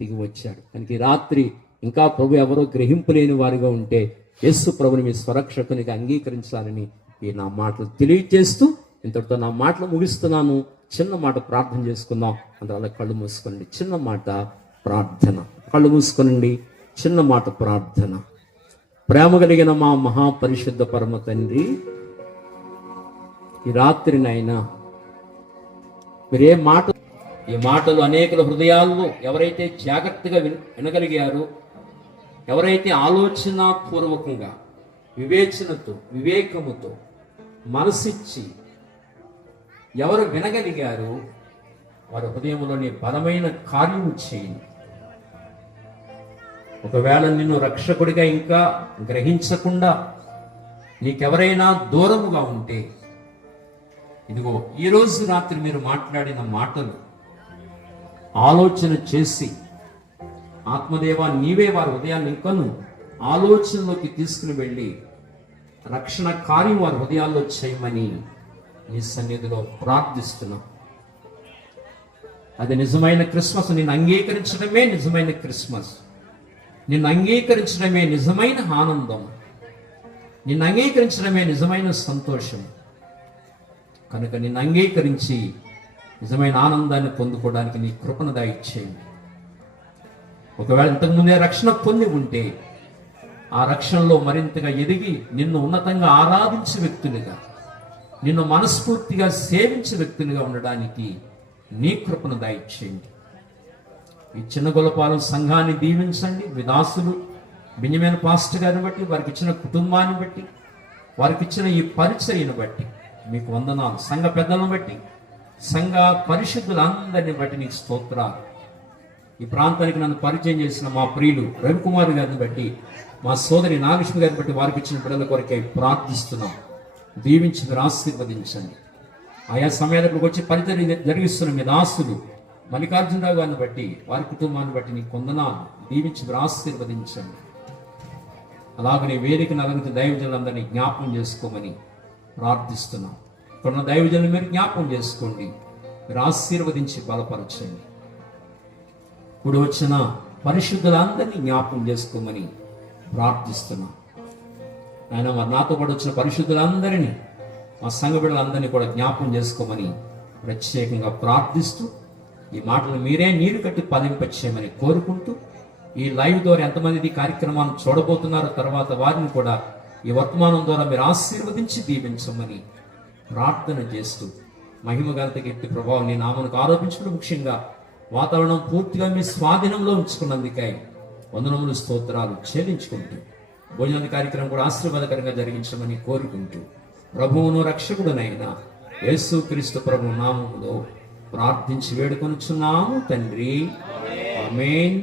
దిగి వచ్చాడు. కనుక ఈ రాత్రి ఇంకా ప్రభు ఎవరో గ్రహింపులేని వారిగా ఉంటే యేసు ప్రభుని మీ స్వరక్షకునిగా అంగీకరించాలని ఈ నా మాటలు తెలియజేస్తూ ఇంతటితో నా మాటలు ముగిస్తున్నాను. చిన్న మాట ప్రార్థన చేసుకుందాం. అందువల్ల కళ్ళు మూసుకోండి. చిన్న మాట ప్రార్థన. కళ్ళు మూసుకోనండి. చిన్న మాట ప్రార్థన. ప్రేమ కలిగిన మా మహాపరిశుద్ధ పరమ తండ్రి, ఈ రాత్రి నాయనా మీరే మాట, ఈ మాటలు అనేకుల హృదయాల్లో ఎవరైతే జాగ్రత్తగా వినగలిగారో, ఎవరైతే ఆలోచన పూర్వకంగా వివేచనతో వివేకముతో మనసిచ్చి ఎవరు వినగలిగారో వారి హృదయంలోని బలమైన కార్యము చేయండి. ఒకవేళ నిన్ను రక్షకుడిగా ఇంకా గ్రహించకుండా నీకెవరైనా దూరముగా ఉంటే ఇదిగో ఈరోజు రాత్రి మీరు మాట్లాడిన మాటలు ఆలోచన చేసి ఆత్మదేవా నీవే వారి హృదయాన్ని ఇంకను ఆలోచనలోకి తీసుకుని వెళ్ళి రక్షణ కార్యం వారి హృదయాల్లో చేయమని నీ సన్నిధిలో ప్రార్థిస్తున్నాం. అది నిజమైన క్రిస్మస్. నిన్ను అంగీకరించడమే నిజమైన క్రిస్మస్. నిన్ను అంగీకరించడమే నిజమైన ఆనందం. నిన్ను అంగీకరించడమే నిజమైన సంతోషం. కనుక నిన్ను అంగీకరించి నిజమైన ఆనందాన్ని పొందుకోవడానికి నీ కృపను దయచేయండి. ఒకవేళ ఇంతకుముందే రక్షణ పొంది ఉంటే ఆ రక్షణలో మరింతగా ఎదిగి నిన్ను ఉన్నతంగా ఆరాధించే వ్యక్తులుగా, నిన్ను మనస్ఫూర్తిగా సేవించే వ్యక్తులుగా ఉండడానికి నీ కృపను దయచేయండి. ఈ చిన్న గొల్లపాలెం సంఘాన్ని దీవించండి. మీ దాసులు బెన్యమీన్ పాస్టర్ గారిని బట్టి, వారికి ఇచ్చిన కుటుంబాన్ని బట్టి, వారికి ఇచ్చిన ఈ పరిచర్యను బట్టి మీకు వందనాలు. సంఘ పెద్దలను బట్టి, సంఘ పరిశుద్ధులందరిని బట్టి నీకు స్తోత్రాలు. ఈ ప్రాంతానికి నన్ను పరిచయం చేసిన మా ప్రియులు రవికుమార్ గారిని బట్టి, మా సోదరి నాగలక్ష్మి గారిని బట్టి వారికి ఇచ్చిన బిడ్డల కొరకై ప్రార్థిస్తున్నాం. దీవించి మీరు ఆశీర్వదించండి. ఆయా సమయాలకు వచ్చి పరిచర్య జరిగిస్తున్న మీ దాసులు మల్లికార్జునరావు గారిని బట్టి, వారి కుటుంబాన్ని బట్టి నీకు వందనాలు. దీవించి మీరు ఆశీర్వదించండి. అలాగనే వేదికను అలంకరించిన దైవజనులందరినీ జ్ఞాపకం చేసుకోమని ప్రార్థిస్తున్నాం. ఇక్కడున్న దైవజనులు మీరు జ్ఞాపకం చేసుకోండి, మీరు ఆశీర్వదించి బలపరచండి. ఇప్పుడు వచ్చిన పరిశుద్ధులందరినీ జ్ఞాపకం చేసుకోమని ప్రార్థిస్తున్నాం. ఆయన మరి నాతో పాటు వచ్చిన పరిశుద్ధులందరినీ, మా సంఘ బిడ్డలందరినీ కూడా జ్ఞాపకం చేసుకోమని ప్రత్యేకంగా ప్రార్థిస్తూ, ఈ మాటలు మీరే నీరు కట్టి ఫలింపచేయమని కోరుకుంటూ, ఈ లైవ్ ద్వారా ఎంతమంది ఈ కార్యక్రమాన్ని చూడబోతున్నారో తర్వాత వారిని కూడా ఈ వర్తమానం ద్వారా మీరు ఆశీర్వదించి దీవించమని ప్రార్థన చేస్తూ, మహిమ ఘనత కీర్తి ప్రభావం నీ నామమునకు ఆరోపించడం, ముఖ్యంగా వాతావరణం పూర్తిగా మీ స్వాధీనంలో ఉంచుకున్నందుకై వందనములు స్తోత్రాలు చెల్లించుకుంటూ, భోజన కార్యక్రమం కూడా ఆశీర్వాదకరంగా జరిగించమని కోరుకుంటూ, ప్రభువును రక్షకుడునైన యేసుక్రీస్తు ప్రభు నామములో ప్రార్థించి వేడుకొనుచున్నాము తండ్రి. ఆమేన్.